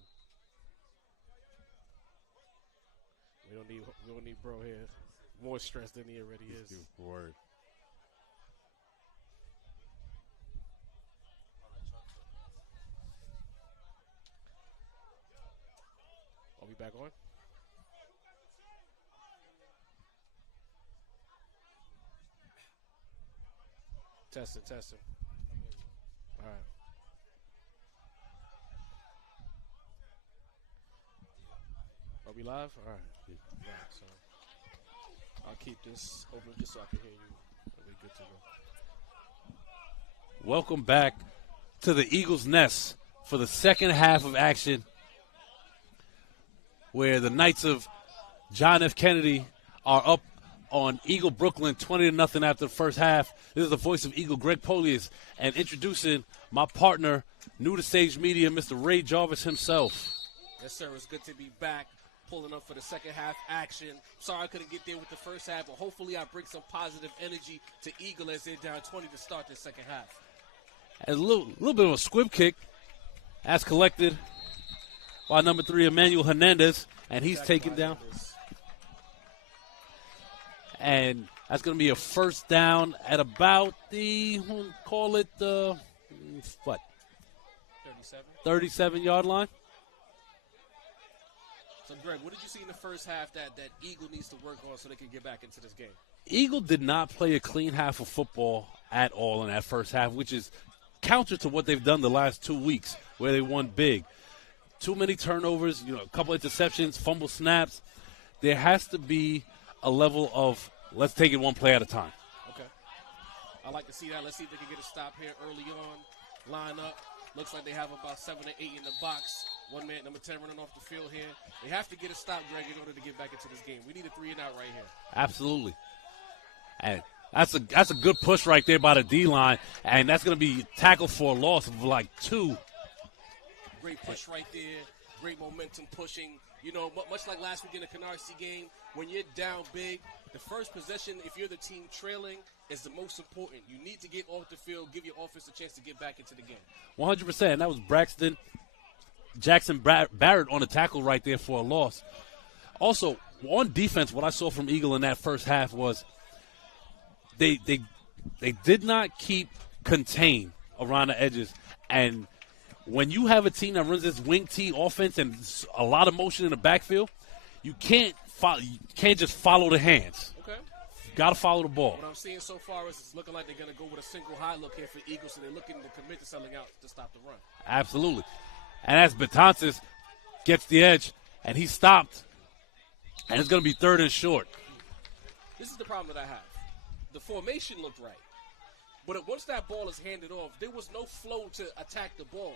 We don't need bro here more stress than he already is. Word. Are we back on? Testing. All right. Are we live? All right. Yeah, so I'll keep this open just so I can hear you. We're good to go. Welcome back to the Eagles' Nest for the second half of action, where the Knights of John F. Kennedy are up on Eagle Brooklyn 20-0 after the first half. This is the voice of Eagle, Greg Polius, and introducing my partner, new to Sage Media, Mr. Ray Jarvis himself. Yes, sir. It's good to be back, pulling up for the second half action. Sorry I couldn't get there with the first half, but hopefully I bring some positive energy to Eagle as they're down 20 to start the second half. And a little bit of a squib kick as collected by number 3, Emmanuel Hernandez, and he's taken down. And that's going to be a first down at about the, call it the, 37-yard line. So, Greg, what did you see in the first half that Eagle needs to work on so they can get back into this game? Eagle did not play a clean half of football at all in that first half, which is counter to what they've done the last 2 weeks where they won big. Too many turnovers, a couple interceptions, fumble snaps. There has to be a level of let's take it one play at a time. Okay. I like to see that. Let's see if they can get a stop here early on. Line up. Looks like they have about 7 or 8 in the box. One man, number 10, running off the field here. They have to get a stop, Greg, in order to get back into this game. We need a 3-and-out right here. Absolutely. And that's a good push right there by the D-line, and that's going to be tackled for a loss of like 2. Great push right there. Great momentum pushing. Much like last week in the Canarsie game, when you're down big, the first possession, if you're the team trailing, is the most important. You need to get off the field, give your offense a chance to get back into the game. 100%. And that was Braxton Jackson Barrett on the tackle right there for a loss. Also, on defense, what I saw from Eagle in that first half was they did not keep contained around the edges. And when you have a team that runs this wing T offense and a lot of motion in the backfield, you can't just follow the hands. Okay. You got to follow the ball. What I'm seeing so far is it's looking like they're going to go with a single high look here for Eagles, so they're looking to commit to selling out to stop the run. Absolutely. And as Betances gets the edge, and he stopped, and it's going to be 3rd and short. This is the problem that I have. The formation looked right. But once that ball is handed off, there was no flow to attack the ball.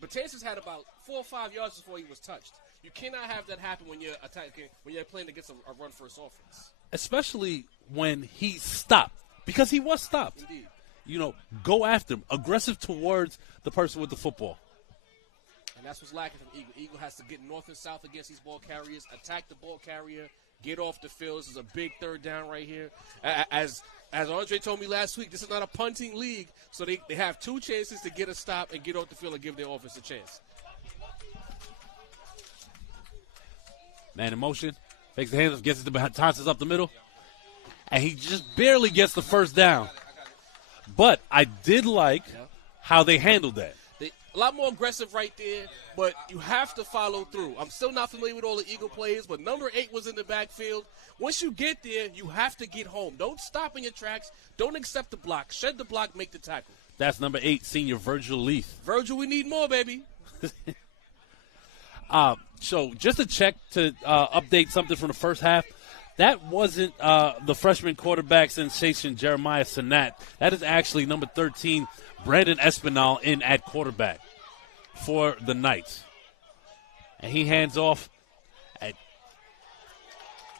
Betances had about 4 or 5 yards before he was touched. You cannot have that happen when you're attacking, when you're playing against a run-first offense. Especially when he stopped, because he was stopped. Indeed. Go after him, aggressive towards the person with the football. And that's what's lacking from Eagle. Eagle has to get north and south against these ball carriers, attack the ball carrier, get off the field. This is a big 3rd down right here. As Andre told me last week, this is not a punting league, so they have 2 chances to get a stop and get off the field and give their offense a chance. Man in motion, fakes the hands, gets it to Betances up the middle, and he just barely gets the 1st down. But I did like how they handled that. A lot more aggressive right there, but you have to follow through. I'm still not familiar with all the Eagle players, but number 8 was in the backfield. Once you get there, you have to get home. Don't stop in your tracks. Don't accept the block. Shed the block, make the tackle. That's number 8, senior Virgil Leith. Virgil, we need more, baby. So just to check to update something from the first half, that wasn't the freshman quarterback sensation Jeremiah Sanat. That is actually number 13, Brandon Espinal, in at quarterback for the Knights. And he hands off.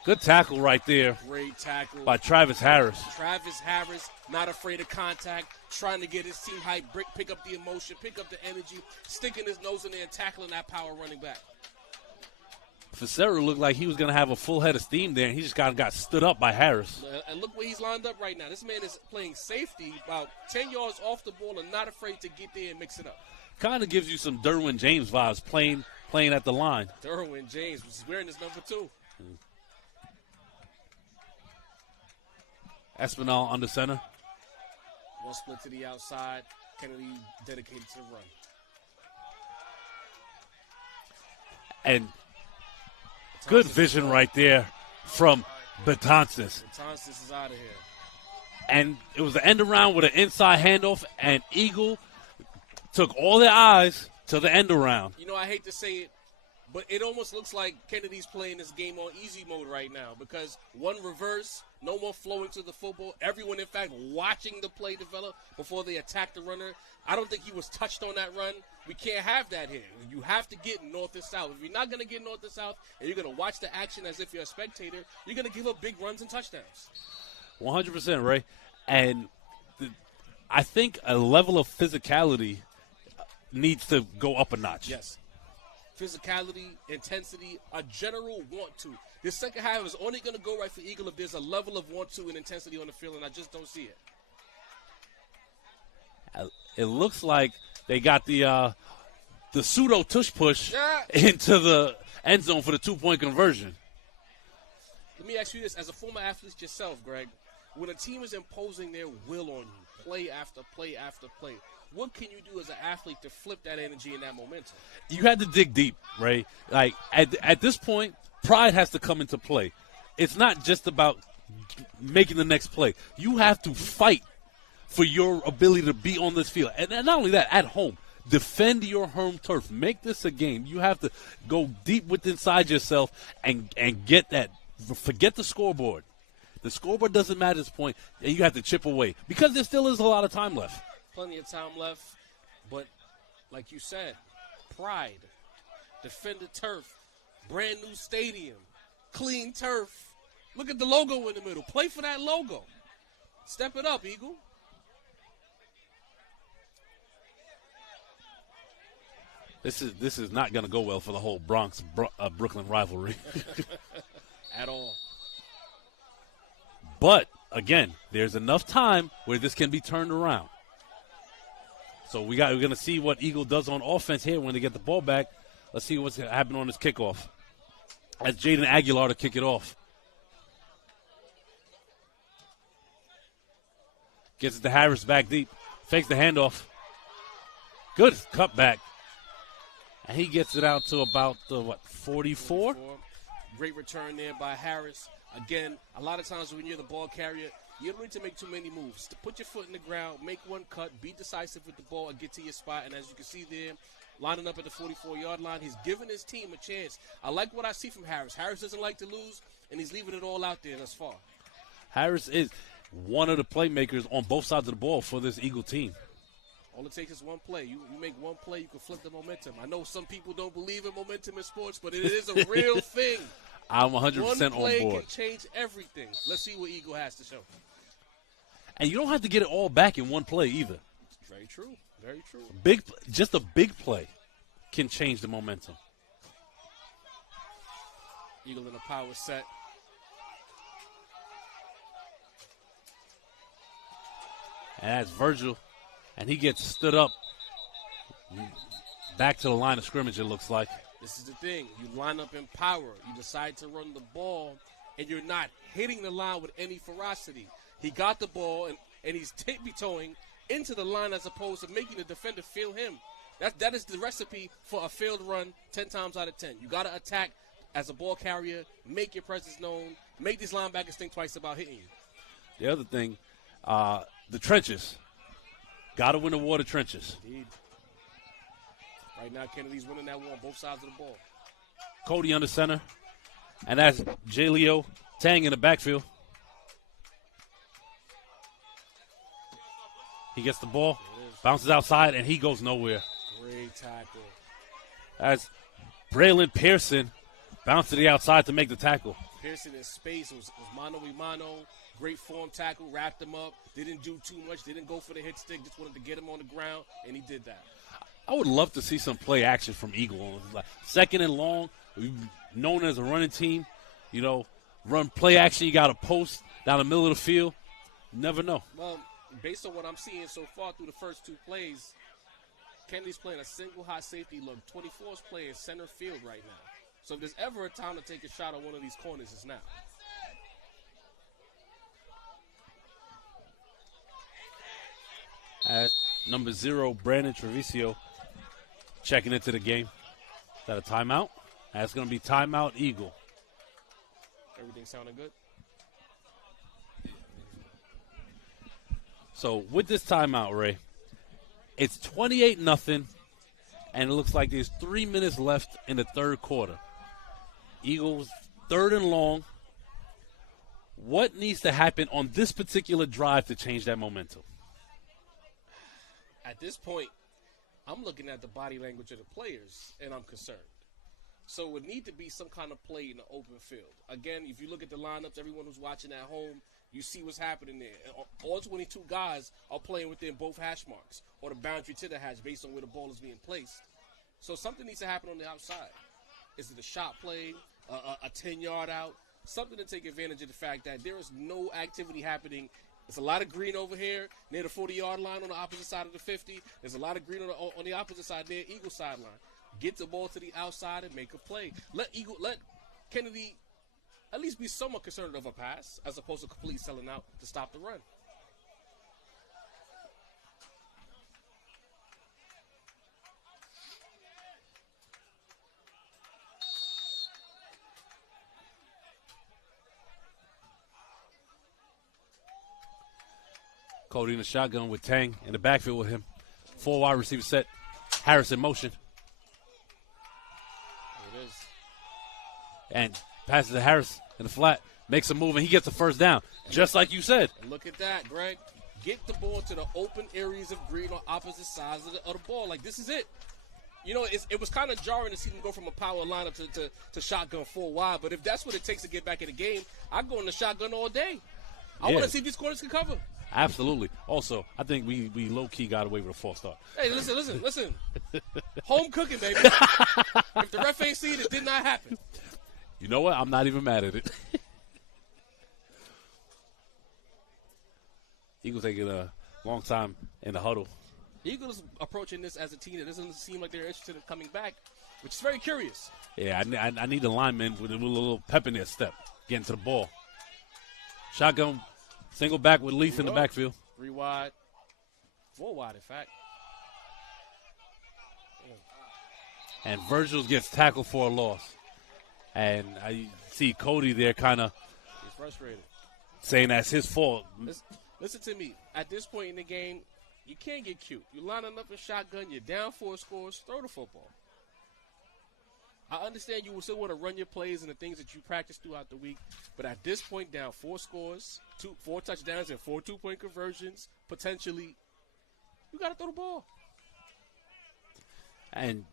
Good tackle right there. Great tackle. By Travis Harris. Travis Harris, not afraid of contact, trying to get his team hype, pick up the emotion, pick up the energy, sticking his nose in there and tackling that power running back. Facero looked like he was going to have a full head of steam there, and he just got stood up by Harris. And look where he's lined up right now. This man is playing safety about 10 yards off the ball and not afraid to get there and mix it up. Kind of gives you some Derwin James vibes playing at the line. Derwin James, which is wearing his number 2. Espinal under center. One split to the outside. Kennedy dedicated to the run. And good vision right there from Betances. Betances is out of here. And it was an end around with an inside handoff, and Eagle took all their eyes to the end around. You know, I hate to say it, but it almost looks like Kennedy's playing this game on easy mode right now because one reverse, no more flowing to the football. Everyone, in fact, watching the play develop before they attack the runner. I don't think he was touched on that run. We can't have that here. You have to get north and south. If you're not going to get north and south and you're going to watch the action as if you're a spectator, you're going to give up big runs and touchdowns. 100%, Ray. And I think a level of physicality needs to go up a notch. Yes. Physicality, intensity, a general want to. This second half is only going to go right for Eagle if there's a level of want to and intensity on the field, and I just don't see it. It looks like they got the pseudo tush push into the end zone for the 2-point conversion. Let me ask you this. As a former athlete yourself, Greg, when a team is imposing their will on you, play after play after play, what can you do as an athlete to flip that energy and that momentum? You had to dig deep, Ray. Like, at this point, pride has to come into play. It's not just about making the next play. You have to fight for your ability to be on this field. And not only that, at home, defend your home turf. Make this a game. You have to go deep within inside yourself and get that. Forget the scoreboard. The scoreboard doesn't matter at this point, and you have to chip away because there still is a lot of time left. Plenty of time left, but like you said, pride, defend the turf, brand new stadium, clean turf. Look at the logo in the middle. Play for that logo. Step it up, Eagle. This is not going to go well for the whole Brooklyn rivalry at all. But again, there's enough time where this can be turned around. So we're going to see what Eagle does on offense here when they get the ball back. Let's see what's happening on this kickoff. As Jaden Aguilar to kick it off. Gets it to Harris back deep. Fakes the handoff. Good cutback. And he gets it out to about the, 44? Great return there by Harris. Again, a lot of times when you're the ball carrier, you don't need to make too many moves. To put your foot in the ground, make one cut, be decisive with the ball, and get to your spot. And as you can see there, lining up at the 44-yard line, he's giving his team a chance. I like what I see from Harris. Harris doesn't like to lose, and he's leaving it all out there thus far. Harris is one of the playmakers on both sides of the ball for this Eagle team. All it takes is one play. You make one play, you can flip the momentum. I know some people don't believe in momentum in sports, but it is a real thing. I'm 100% on board. One play can change everything. Let's see what Eagle has to show. And you don't have to get it all back in one play either. Very true. Very true. Just a big play can change the momentum. Eagle in a power set. And that's Virgil. And he gets stood up back to the line of scrimmage, it looks like. This is the thing. You line up in power. You decide to run the ball, and you're not hitting the line with any ferocity. He got the ball, and he's tippy-toeing into the line as opposed to making the defender feel him. That is the recipe for a failed run 10 times out of 10. You got to attack as a ball carrier, make your presence known, make these linebackers think twice about hitting you. The other thing, the trenches. Got to win the war, the trenches. Indeed. Right now, Kennedy's winning that war on both sides of the ball. Cody under center. And that's Jaleo Tang in the backfield. He gets the ball, bounces outside, and he goes nowhere. Great tackle. As Braylon Pearson bounced to the outside to make the tackle. Pearson in space was mano-a-mano. Great form tackle, wrapped him up. Didn't do too much. Didn't go for the hit stick. Just wanted to get him on the ground, and he did that. I would love to see some play action from Eagle. Like second and long, we've known as a running team. You know, run play action. You got to post down the middle of the field. You never know. Well, based on what I'm seeing so far through the first two plays, Kennedy's playing a single high safety look. 24 is playing center field right now. So if there's ever a time to take a shot on one of these corners, it's now. At number 0, Brandon Treviso checking into the game. Is that a timeout? That's going to be timeout Eagle. Everything sounding good? So with this timeout, Ray, it's 28-0, and it looks like there's 3 minutes left in the third quarter. Eagles 3rd and long. What needs to happen on this particular drive to change that momentum? At this point, I'm looking at the body language of the players, and I'm concerned. So it would need to be some kind of play in the open field. Again, if you look at the lineups, everyone who's watching at home, you see what's happening there. All 22 guys are playing within both hash marks or the boundary to the hash based on where the ball is being placed. So something needs to happen on the outside. Is it a shot play, a 10-yard out? Something to take advantage of the fact that there is no activity happening. There's a lot of green over here near the 40-yard line on the opposite side of the 50. There's a lot of green on the opposite side near Eagle sideline. Get the ball to the outside and make a play. Let Kennedy at least be somewhat concerned of a pass as opposed to completely selling out to stop the run. Cody in the shotgun with Tang in the backfield with him. 4 wide receiver set. Harris in motion. It is. And passes to Harris in the flat. Makes a move, and he gets the first down, just like you said. And look at that, Greg. Get the ball to the open areas of green on opposite sides of the ball. Like, this is it. You know, it was kind of jarring to see them go from a power lineup to shotgun 4 wide. But if that's what it takes to get back in the game, I'd go in the shotgun all day. I want to see if these corners can cover. Absolutely. Also, I think we low-key got away with a false start. Hey, listen. Home cooking, baby. If the ref ain't seen it, did not happen. You know what? I'm not even mad at it. Eagles taking a long time in the huddle. Eagles approaching this as a team that doesn't seem like they're interested in coming back, which is very curious. Yeah, I need a lineman with a little pep in their step, getting to the ball. Shotgun, single back with Leith in the backfield. 3 wide, 4 wide, in fact. And Virgil gets tackled for a loss. And I see Cody there kind of He's frustrated, saying that's his fault. Listen to me. At this point in the game, you can't get cute. You're lining up a shotgun. You're down 4 scores. Throw the football. I understand you will still want to run your plays and the things that you practice throughout the week. But at this point, down 4 scores, 4 touchdowns, and 4 2-point conversions, potentially, you got to throw the ball. And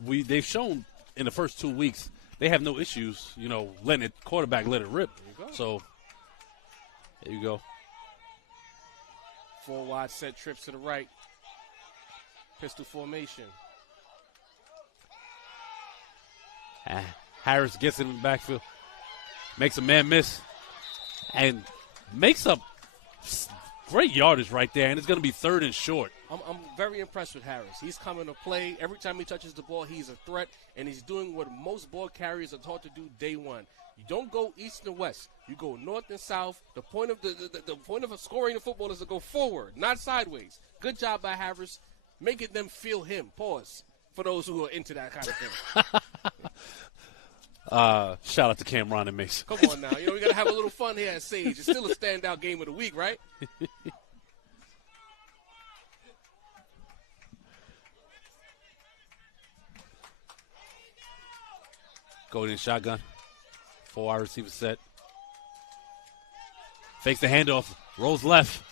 they've shown in the first 2 weeks they have no issues, letting the quarterback let it rip. So there you go. 4 wide set trips to the right. Pistol formation. Harris gets in the backfield, makes a man miss, and makes up great yardage right there, and it's going to be 3rd and short. I'm very impressed with Harris. He's coming to play. Every time he touches the ball, he's a threat, and he's doing what most ball carriers are taught to do day one. You don't go east and west. You go north and south. The point of the point of scoring the football is to go forward, not sideways. Good job by Harris, making them feel him. Pause for those who are into that kind of thing. Shout out to Cameron and Mason. Come on now. We got to have a little fun here at Sage. It's still a standout game of the week, right? Golden shotgun. 4 wide receiver set. Fakes the handoff. Rolls left.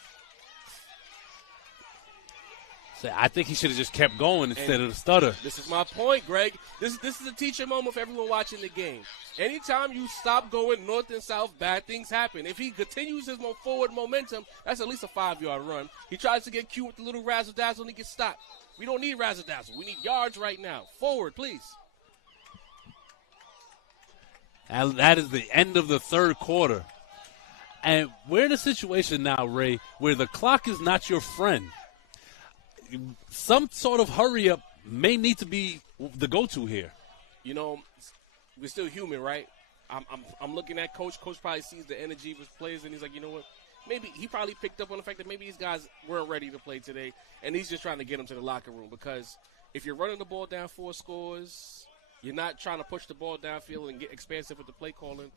So I think he should have just kept going instead of the stutter. This is my point, Greg. This is a teacher moment for everyone watching the game. Anytime you stop going north and south, bad things happen. If he continues his forward momentum, that's at least a 5-yard run. He tries to get cute with the little razzle-dazzle and he gets stopped. We don't need razzle-dazzle. We need yards right now. Forward, please. And that is the end of the third quarter. And we're in a situation now, Ray, where the clock is not your friend. some sort of hurry up may need to be the go-to here. You know, we're still human, right? I'm looking at Coach. Coach probably sees the energy of his players, and he's like, you know what? Maybe he probably picked up on the fact that maybe these guys weren't ready to play today, and he's just trying to get them to the locker room. Because if you're running the ball down 4 scores, you're not trying to push the ball downfield and get expansive with the play calling.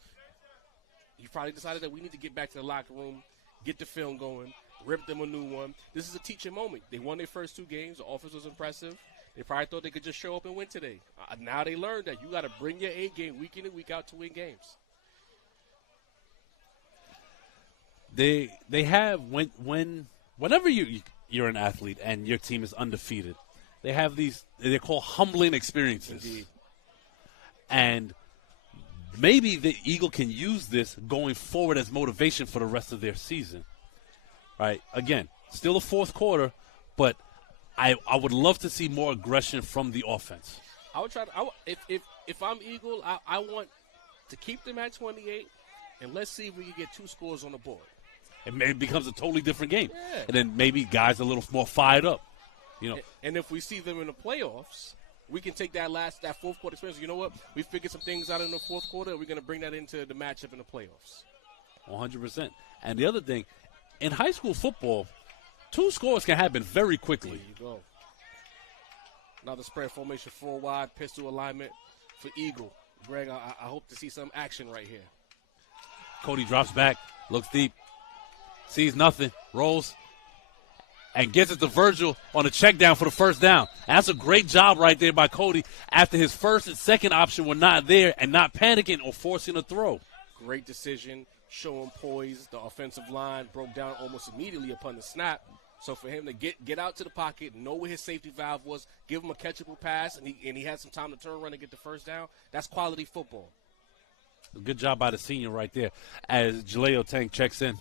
You probably decided that we need to get back to the locker room, get the film going, rip them a new one. This is a teaching moment. They won their first 2 games. The offense was impressive. They probably thought they could just show up and win today. Now they learned that you got to bring your A game week in and week out to win games. They have whenever you're an athlete and your team is undefeated, they have these, they're called humbling experiences. Indeed. And maybe the Eagle can use this going forward as motivation for the rest of their season. Right? Again, still a fourth quarter, but I would love to see more aggression from the offense. I would try to. If I'm Eagle, I want to keep them at 28, and let's see if we can get 2 scores on the board. It becomes a totally different game, Yeah. and then maybe guys a little more fired up. You know, And if we see them in the playoffs, we can take that fourth quarter experience. You know what? We figured some things out in the fourth quarter, and we're going to bring that into the matchup in the playoffs. 100%. And the other thing, in high school football, 2 scores can happen very quickly. There you go. Another spread formation, 4 wide, pistol alignment for Eagle. Greg, I hope to see some action right here. Cody drops back, looks deep, sees nothing, rolls, and gets it to Virgil on a check down for the first down. And that's a great job right there by Cody after his first and second option were not there and not panicking or forcing a throw. Great decision, showing poise. The offensive line broke down almost immediately upon the snap. So for him to get out to the pocket, know where his safety valve was, give him a catchable pass, and he had some time to turn around and get the first down, that's quality football. Good job by the senior right there as Jaleo Tank checks in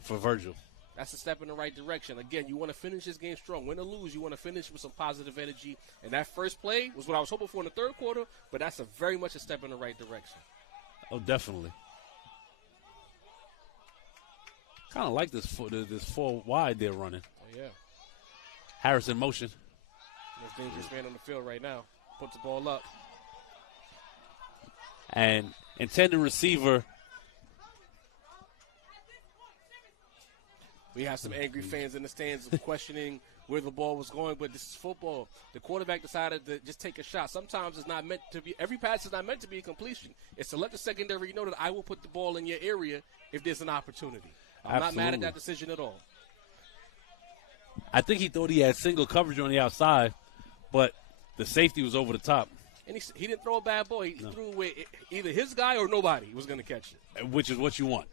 for Virgil. That's a step in the right direction. Again, you want to finish this game strong. Win or lose, you want to finish with some positive energy. And that first play was what I was hoping for in the third quarter, but that's very much a step in the right direction. Oh, definitely. Kind of like this 4 wide they're running. Oh, yeah. Harris in motion. Most dangerous man on the field right now. Puts the ball up. And intended receiver. We have some angry fans in the stands questioning where the ball was going, but this is football. The quarterback decided to just take a shot. Sometimes it's not meant to be – every pass is not meant to be a completion. It's to let the secondary know that I will put the ball in your area if there's an opportunity. I'm not mad at that decision at all. I think he thought he had single coverage on the outside, but the safety was over the top. And he didn't throw a bad ball. He threw away either his guy or nobody was going to catch it. Which is what you want.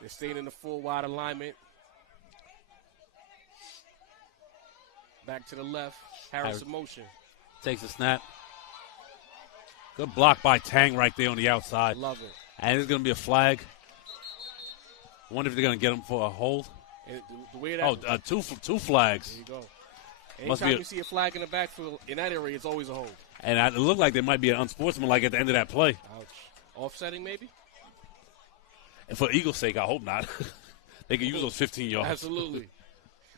They're staying in the full wide alignment. Back to the left. Harris in motion. Takes a snap. Good block by Tang right there on the outside. Love it. And there's going to be a flag. I wonder if they're going to get him for a hold. And the way that two flags. There you go. Anytime you see a flag in the backfield in that area, it's always a hold. And it looked like there might be an unsportsmanlike at the end of that play. Ouch. Offsetting maybe? And for Eagles' sake, I hope not. They can use those 15 yards. Absolutely.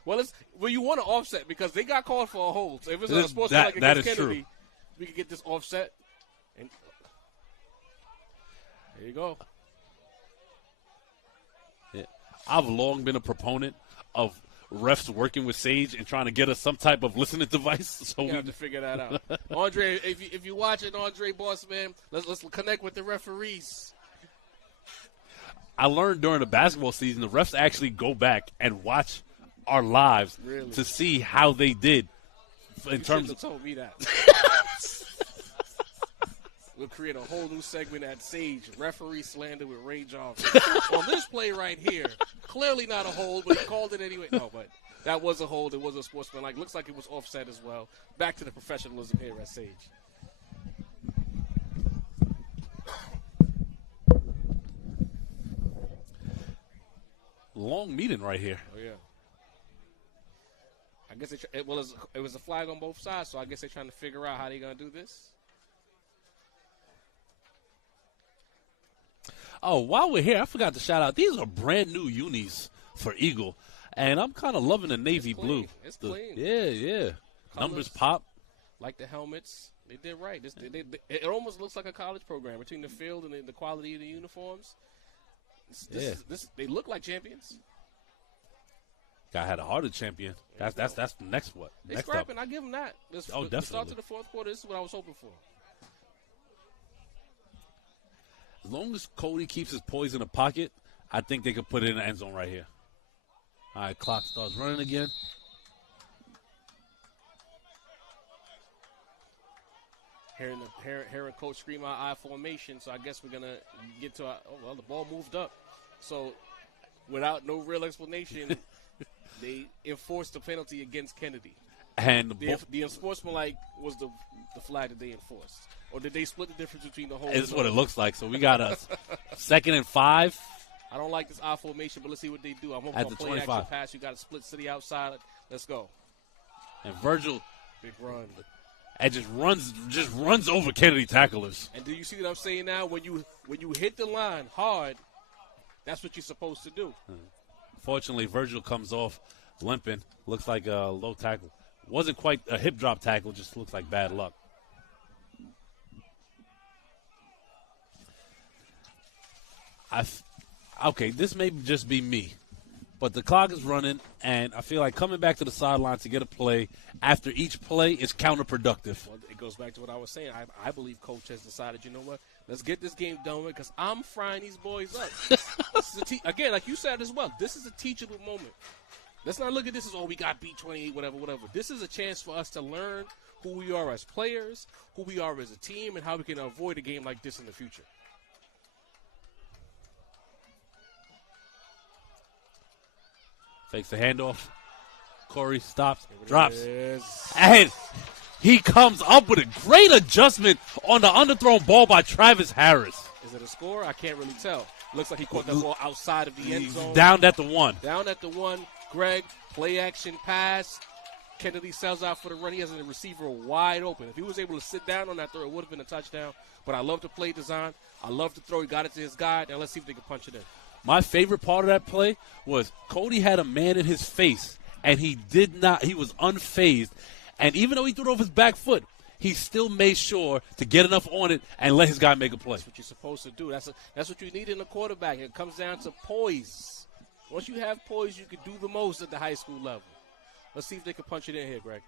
Well, you want to offset because they got called for a hold. So if it's a sportsmanlike that against is Kennedy, true. we can get this offset. And there you go. Yeah. I've long been a proponent of refs working with Sage and trying to get us some type of listening device. So we have to figure that out. Andre, if you're watching, Andre Bossman, let's connect with the referees. I learned during the basketball season, the refs actually go back and watch our lives to see how they did. In terms of told me that. We'll create a whole new segment at Sage, referee slander with Ray Jarvis. On this play right here, clearly not a hold, but he called it anyway. No, but that was a hold. It was a sportsmanlike. Looks like it was offset as well. Back to the professionalism here at Sage. long meeting right here. Oh, yeah. I guess it was a flag on both sides, so I guess they're trying to figure out how they're going to do this. Oh, while we're here, I forgot to shout out. These are brand new unis for Eagle, and I'm kind of loving the navy blue. It's clean. Yeah. Colors, numbers pop. Like the helmets. They did right. It almost looks like a college program between the field and the quality of the uniforms. They look like champions. Guy had a heart of champion. That's the next what? They next scrapping. up. I give them that. Definitely. The start to the fourth quarter, this is what I was hoping for. As long as Cody keeps his poise in the pocket, I think they could put it in the end zone right here. All right, clock starts running again. Hearing Coach scream our I formation, so I guess we're going to get to the ball moved up. So without no real explanation, they enforced the penalty against Kennedy. And the unsportsmanlike was the flag that they enforced. Or did they split the difference between the whole? This is what it looks like. So we got a 2nd and 5. I don't like this I formation, but let's see what they do. I'm hoping At for the a play 25. action pass. You got a split city outside. Let's go. And Virgil Big run. and just runs over Kennedy tacklers. And do you see what I'm saying now? When you hit the line hard, that's what you're supposed to do. Fortunately, Virgil comes off limping. Looks like a low tackle. Wasn't quite a hip drop tackle. Just looks like bad luck. Okay, this may just be me, but the clock is running, and I feel like coming back to the sideline to get a play after each play is counterproductive. Well, it goes back to what I was saying. I believe Coach has decided, you know what, let's get this game done with because I'm frying these boys up. Again, like you said as well, this is a teachable moment. Let's not look at this as, we got beat 28, whatever. This is a chance for us to learn who we are as players, who we are as a team, and how we can avoid a game like this in the future. Fakes the handoff. Corey stops, drops. And he comes up with a great adjustment on the underthrown ball by Travis Harris. Is it a score? I can't really tell. Looks like he caught that ball outside of the end zone. Down at the 1. Down at the 1. Greg, play action pass. Kennedy sells out for the run. He has a receiver wide open. If he was able to sit down on that throw, it would have been a touchdown. But I love the play design. I love the throw. He got it to his guy. Now let's see if they can punch it in. My favorite part of that play was Cody had a man in his face, and he was unfazed. And even though he threw it off his back foot, he still made sure to get enough on it and let his guy make a play. That's what you're supposed to do. That's what you need in a quarterback. It comes down to poise. Once you have poise, you can do the most at the high school level. Let's see if they can punch it in here, Greg.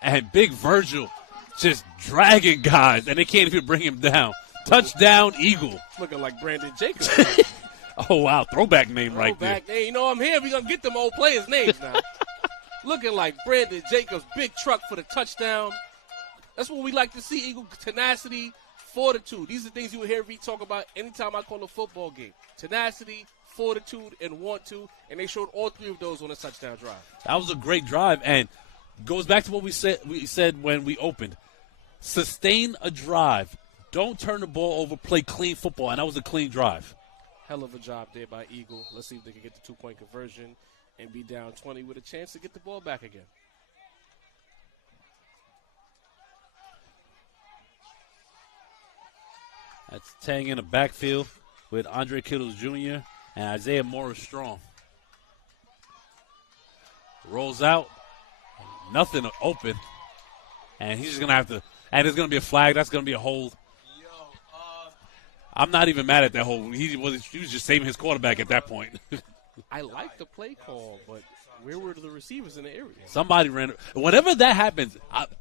And Big Virgil just dragging guys, and they can't even bring him down. Touchdown, Eagle. Looking like Brandon Jacobs. Oh, wow. Throwback name right there. Hey, you know I'm here. We're going to get them old players' names now. Looking like Brandon Jacobs. Big truck for the touchdown. That's what we like to see, Eagle. Tenacity, fortitude. These are things you will hear me talk about anytime I call a football game. Tenacity, fortitude, and want to. And they showed all three of those on a touchdown drive. That was a great drive. And goes back to what we said when we opened. Sustain a drive. Don't turn the ball over, play clean football, and that was a clean drive. Hell of a job there by Eagle. Let's see if they can get the 2-point conversion and be down 20 with a chance to get the ball back again. That's Tang in the backfield with Andre Kittles Jr. and Isaiah Morris Strong. Rolls out, nothing open, and he's just going to have to, and there's going to be a flag. That's going to be a hold. I'm not even mad at that hold. He was just saving his quarterback at that point. I like the play call, but where were the receivers in the area? Somebody ran. Whenever that happens,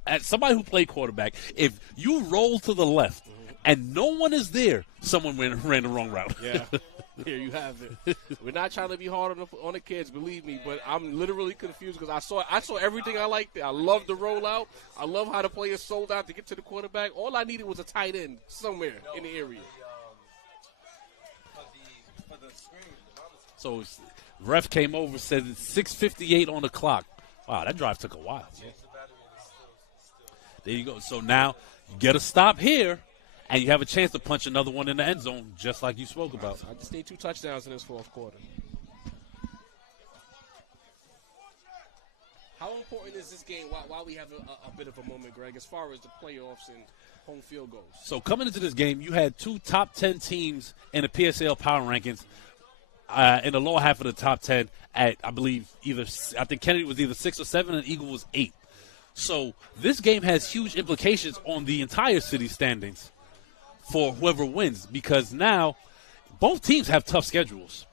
as somebody who played quarterback, if you roll to the left and no one is there, someone ran the wrong route. Yeah, here you have it. We're not trying to be hard on the kids, believe me, but I'm literally confused because I saw everything I liked. I love the rollout. I love how the players sold out to get to the quarterback. All I needed was a tight end somewhere in the area. So ref came over, said it's 6:58 on the clock. Wow, that drive took a while. There you go. So now you get a stop here, and you have a chance to punch another one in the end zone, just like you spoke about. I just need 2 touchdowns in this fourth quarter. How important is this game while we have a bit of a moment, Greg, as far as the playoffs and home field goes? So coming into this game, you had 2 top 10 teams in the PSAL power rankings in the lower half of the top 10 at, I believe, I think Kennedy was either 6 or 7 and Eagle was 8. So this game has huge implications on the entire city standings for whoever wins, because now both teams have tough schedules,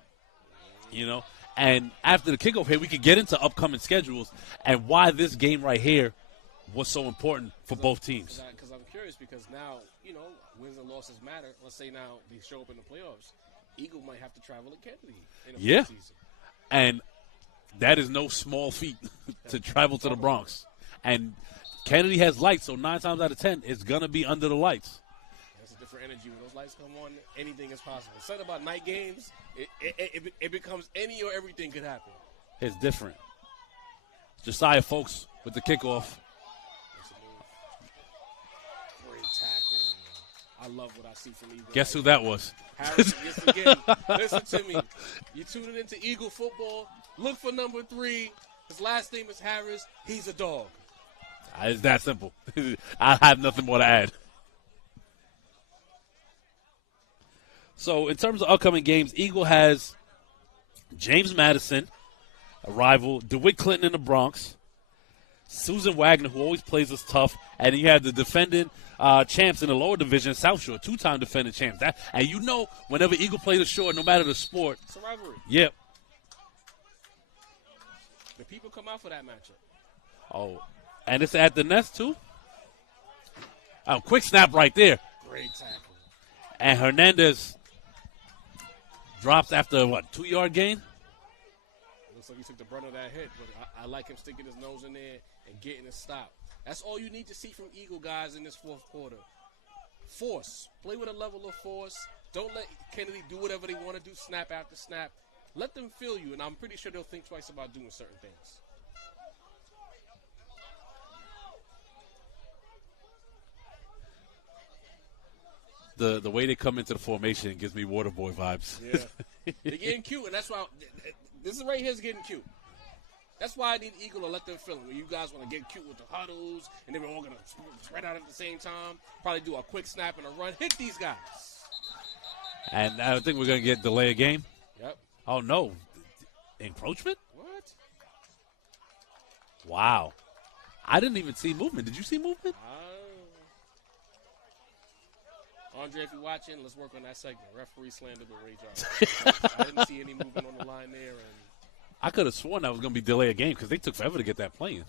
and after the kickoff here, we could get into upcoming schedules and why this game right here was so important for both teams. Because I'm curious, because now, wins and losses matter. Let's say now they show up in the playoffs. Eagle might have to travel to Kennedy in the season. And that is no small feat to travel to the Bronx. And Kennedy has lights, so 9 times out of 10, it's going to be under the lights. That's a different energy. When those lights come on, anything is possible. Something about night games, it becomes any or everything could happen. It's different. Josiah Folks with the kickoff. Great tackle. I love what I see from Eagle. Guess who that was? Harris, yes, again. Listen to me. You're tuning into Eagle football. Look for number 3. His last name is Harris. He's a dog. It's that simple. I have nothing more to add. So in terms of upcoming games, Eagle has James Madison, a rival, DeWitt Clinton in the Bronx, Susan Wagner, who always plays us tough, and you have the defending champs in the lower division, South Shore, 2-time defending champs. And whenever Eagle plays the Shore, no matter the sport. It's a rivalry. Yep. The people come out for that matchup. Oh, and it's at the Nest, too? Oh, quick snap right there. Great tackle. And Hernandez drops after, 2-yard gain? Looks like he took the brunt of that hit, but I like him sticking his nose in there and getting a stop. That's all you need to see from Eagle guys in this fourth quarter. Force. Play with a level of force. Don't let Kennedy do whatever they want to do, snap after snap. Let them feel you, and I'm pretty sure they'll think twice about doing certain things. The way they come into the formation gives me Waterboy vibes. Yeah. They're getting cute, and that's why this is right here is getting cute. That's why I need Eagle to let them feel it. When you guys want to get cute with the huddles, and then we're all going to spread out at the same time, probably do a quick snap and a run. Hit these guys. And I think we're going to get delay a game. Yep. Oh, no. Encroachment? What? Wow. I didn't even see movement. Did you see movement? Andre, if you're watching, let's work on that segment. Referee slander the Ray Jarvis. I didn't see any movement on the line there. And I could have sworn that was going to be delay a game because they took forever to get that play in.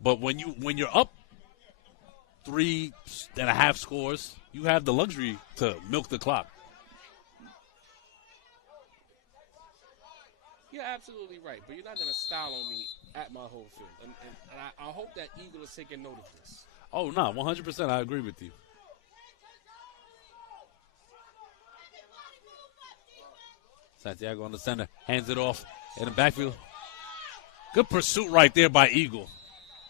But when you're up 3.5 scores, you have the luxury to milk the clock. You're absolutely right, but you're not going to style on me at my whole field. And I hope that Eagle is taking note of this. Oh, no, 100%. I agree with you. Santiago on the center, hands it off in the backfield. Good pursuit right there by Eagle.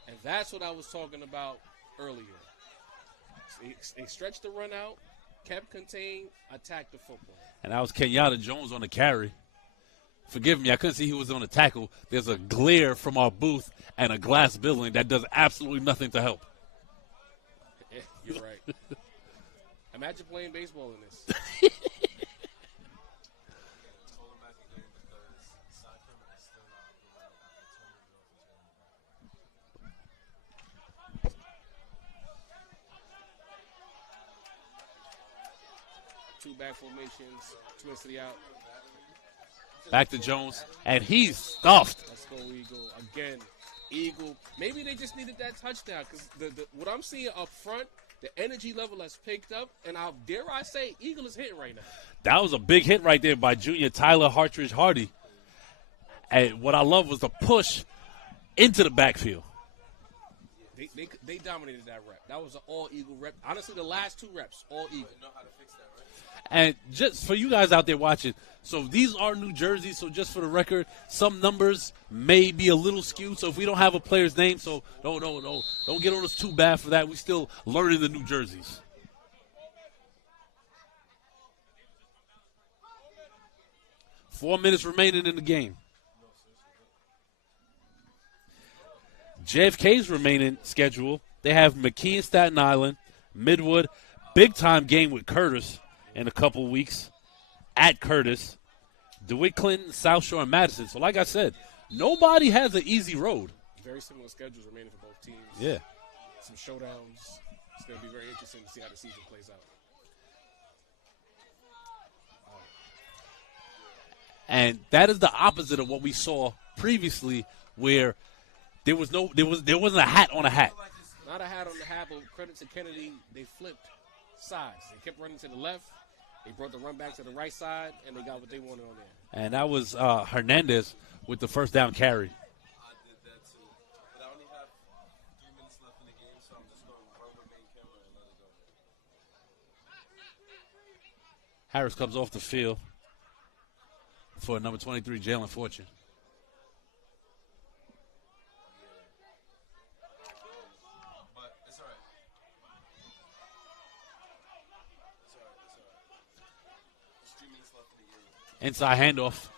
And that's what I was talking about earlier. They stretched the run out, kept contained, attacked the football. And that was Kenyatta Jones on the carry. Forgive me, I couldn't see who was on the tackle. There's a glare from our booth and a glass building that does absolutely nothing to help. You're right. Imagine playing baseball in this. Two back formations, twist to the out. Back to Jones, and he's stuffed. Let's go, Eagle. Again, Eagle. Maybe they just needed that touchdown because what I'm seeing up front, the energy level has picked up, and dare I say, Eagle is hitting right now. That was a big hit right there by junior Tyler Hartridge Hardy. And what I love was the push into the backfield. They dominated that rep. That was an all-Eagle rep. Honestly, the last 2 reps, all Eagle. Know how to fix that, right? And just for you guys out there watching, so these are new jerseys, so just for the record, some numbers may be a little skewed, so if we don't have a player's name, so don't get on us too bad for that. We're still learning the new jerseys. Four minutes remaining in the game. JFK's remaining schedule, they have McKee in Staten Island, Midwood, big-time game with Curtis in a couple weeks at Curtis, DeWitt Clinton, South Shore, and Madison. So like I said, nobody has an easy road. Very similar schedules remaining for both teams. Yeah. Some showdowns. It's going to be very interesting to see how the season plays out. And that is the opposite of what we saw previously, where there wasn't a hat on a hat. Not a hat on the hat, but credit to Kennedy, they flipped sides. They kept running to the left. They brought the run back to the right side, and they got what they wanted on there. And that was Hernandez with the first down carry. I did that too. But I only have 3 minutes left in the game, so I'm just going to run with main camera and let it go. Harris comes off the field for number 23, Jalen Fortune. But it's all right. There's 3 minutes left in the game. Inside handoff.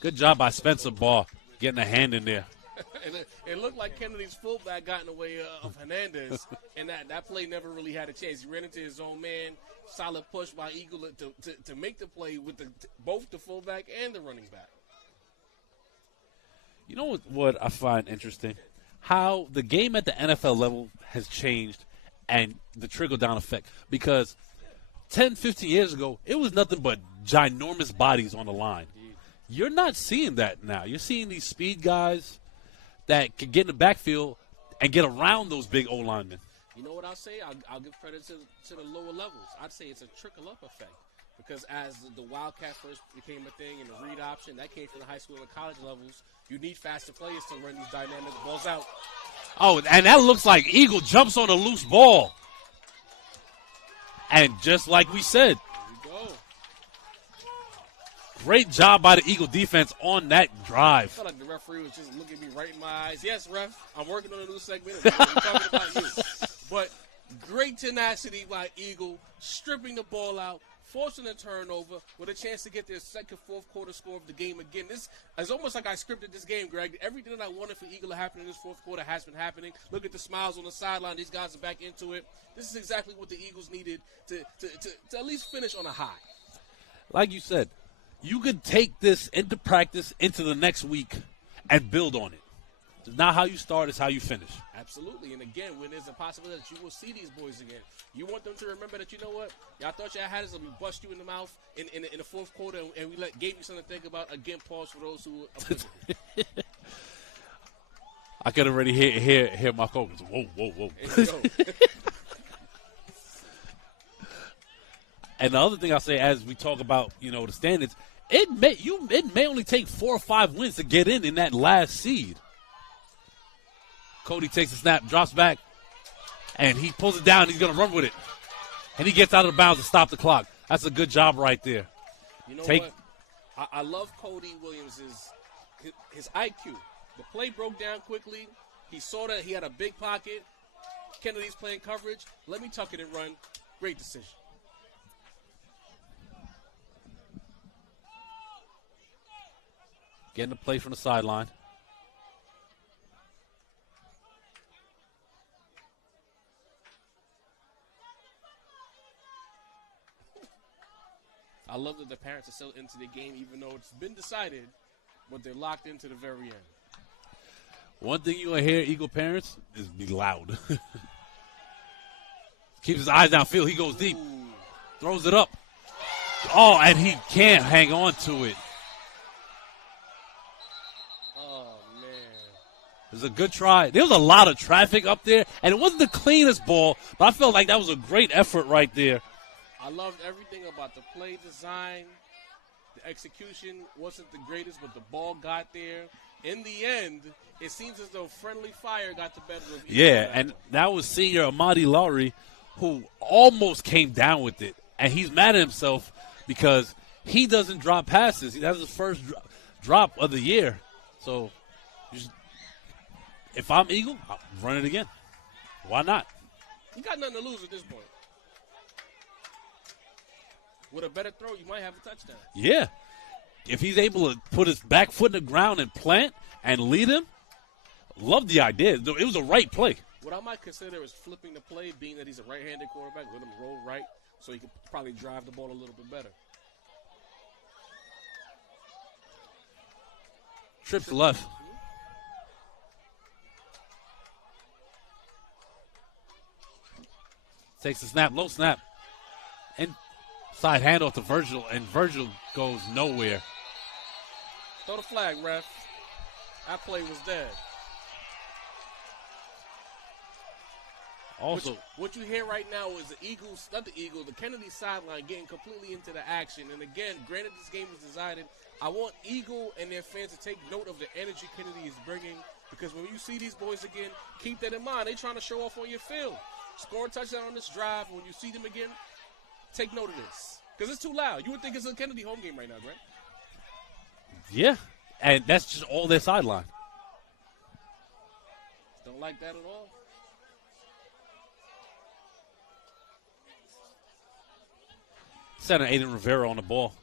Good job by Spencer Ball getting a hand in there. And it looked like Kennedy's fullback got in the way of Hernandez, and that play never really had a chance. He ran into his own man. Solid push by Eagle to make the play with both the fullback and the running back. You know what I find interesting? How the game at the NFL level has changed and the trickle-down effect. Because 10, 15 years ago, it was nothing but ginormous bodies on the line. You're not seeing that now. You're seeing these speed guys that can get in the backfield and get around those big O-linemen. You know what I'll say? I'll give credit to the lower levels. I'd say it's a trickle-up effect because as the Wildcat first became a thing and the read option, that came from the high school and college levels. You need faster players to run these dynamic balls out. Oh, and that looks like Eagle jumps on a loose ball. And just like we said, Here we go. great job by the Eagle defense on that I drive. felt like the referee was just looking me right in my eyes. Yes, ref, I'm working on a new segment. I'm talking about you. But great tenacity by Eagle, stripping the ball out, forcing a turnover with a chance to get their second, fourth quarter score of the game again. This is almost like I scripted this game, Greg. Everything that I wanted for Eagle to happen in this fourth quarter has been happening. Look at the smiles on the sideline. These guys are back into it. This is exactly what the Eagles needed to at least finish on a high. Like you said, you could take this into practice into the next week and build on it. It's not how you start, it's how you finish. Absolutely. And again, when there's a possibility that you will see these boys again, you want them to remember that, you know what, y'all thought y'all had us and we bust you in the mouth in the fourth quarter and we gave you something to think about. Again, pause for those who are I could already hear my focus. Whoa, whoa, whoa. There you go. And the other thing I'll say as we talk about, the standards, it may only take 4 or 5 wins to get in that last seed. Cody takes a snap, drops back, and he pulls it down. He's going to run with it. And he gets out of bounds to stop the clock. That's a good job right there. You know what? I love Cody Williams' his IQ. The play broke down quickly. He saw that he had a big pocket. Kennedy's playing coverage. Let me tuck it and run. Great decision. Getting the play from the sideline. I love that the parents are still into the game, even though it's been decided, but they're locked into the very end. One thing you're going to hear Eagle parents is be loud. Keeps his eyes downfield. He goes deep. Ooh. Throws it up. Oh, and he can't hang on to it. Oh, man. It was a good try. There was a lot of traffic up there, and it wasn't the cleanest ball, but I felt like that was a great effort right there. I loved everything about the play design. The execution wasn't the greatest, but the ball got there. In the end, it seems as though friendly fire got the better of Eagle. Yeah, and that was senior Amadi Lowry, who almost came down with it. And he's mad at himself because he doesn't drop passes. That's his first drop of the year. So if I'm Eagle, I'll run it again. Why not? You got nothing to lose at this point. With a better throw, you might have a touchdown. Yeah. If he's able to put his back foot in the ground and plant and lead him, Love the idea. It was a right play. What I might consider is flipping the play, being that he's a right-handed quarterback, let him roll right so he can probably drive the ball a little bit better. Trips left. Takes the snap, low snap. Inside handoff to Virgil, and Virgil goes nowhere. Throw the flag, ref. That play was dead. Also, what you hear right now is the Kennedy sideline getting completely into the action. And again, granted this game was decided, I want Eagle and their fans to take note of the energy Kennedy is bringing, because when you see these boys again, keep that in mind. They're trying to show off on your field. Score a touchdown on this drive. When you see them again, take note of this, because it's too loud. You would think it's a Kennedy home game right now, Grant. yeah, and that's just all their sideline. Don't like that at all. Center Aiden Rivera on the ball.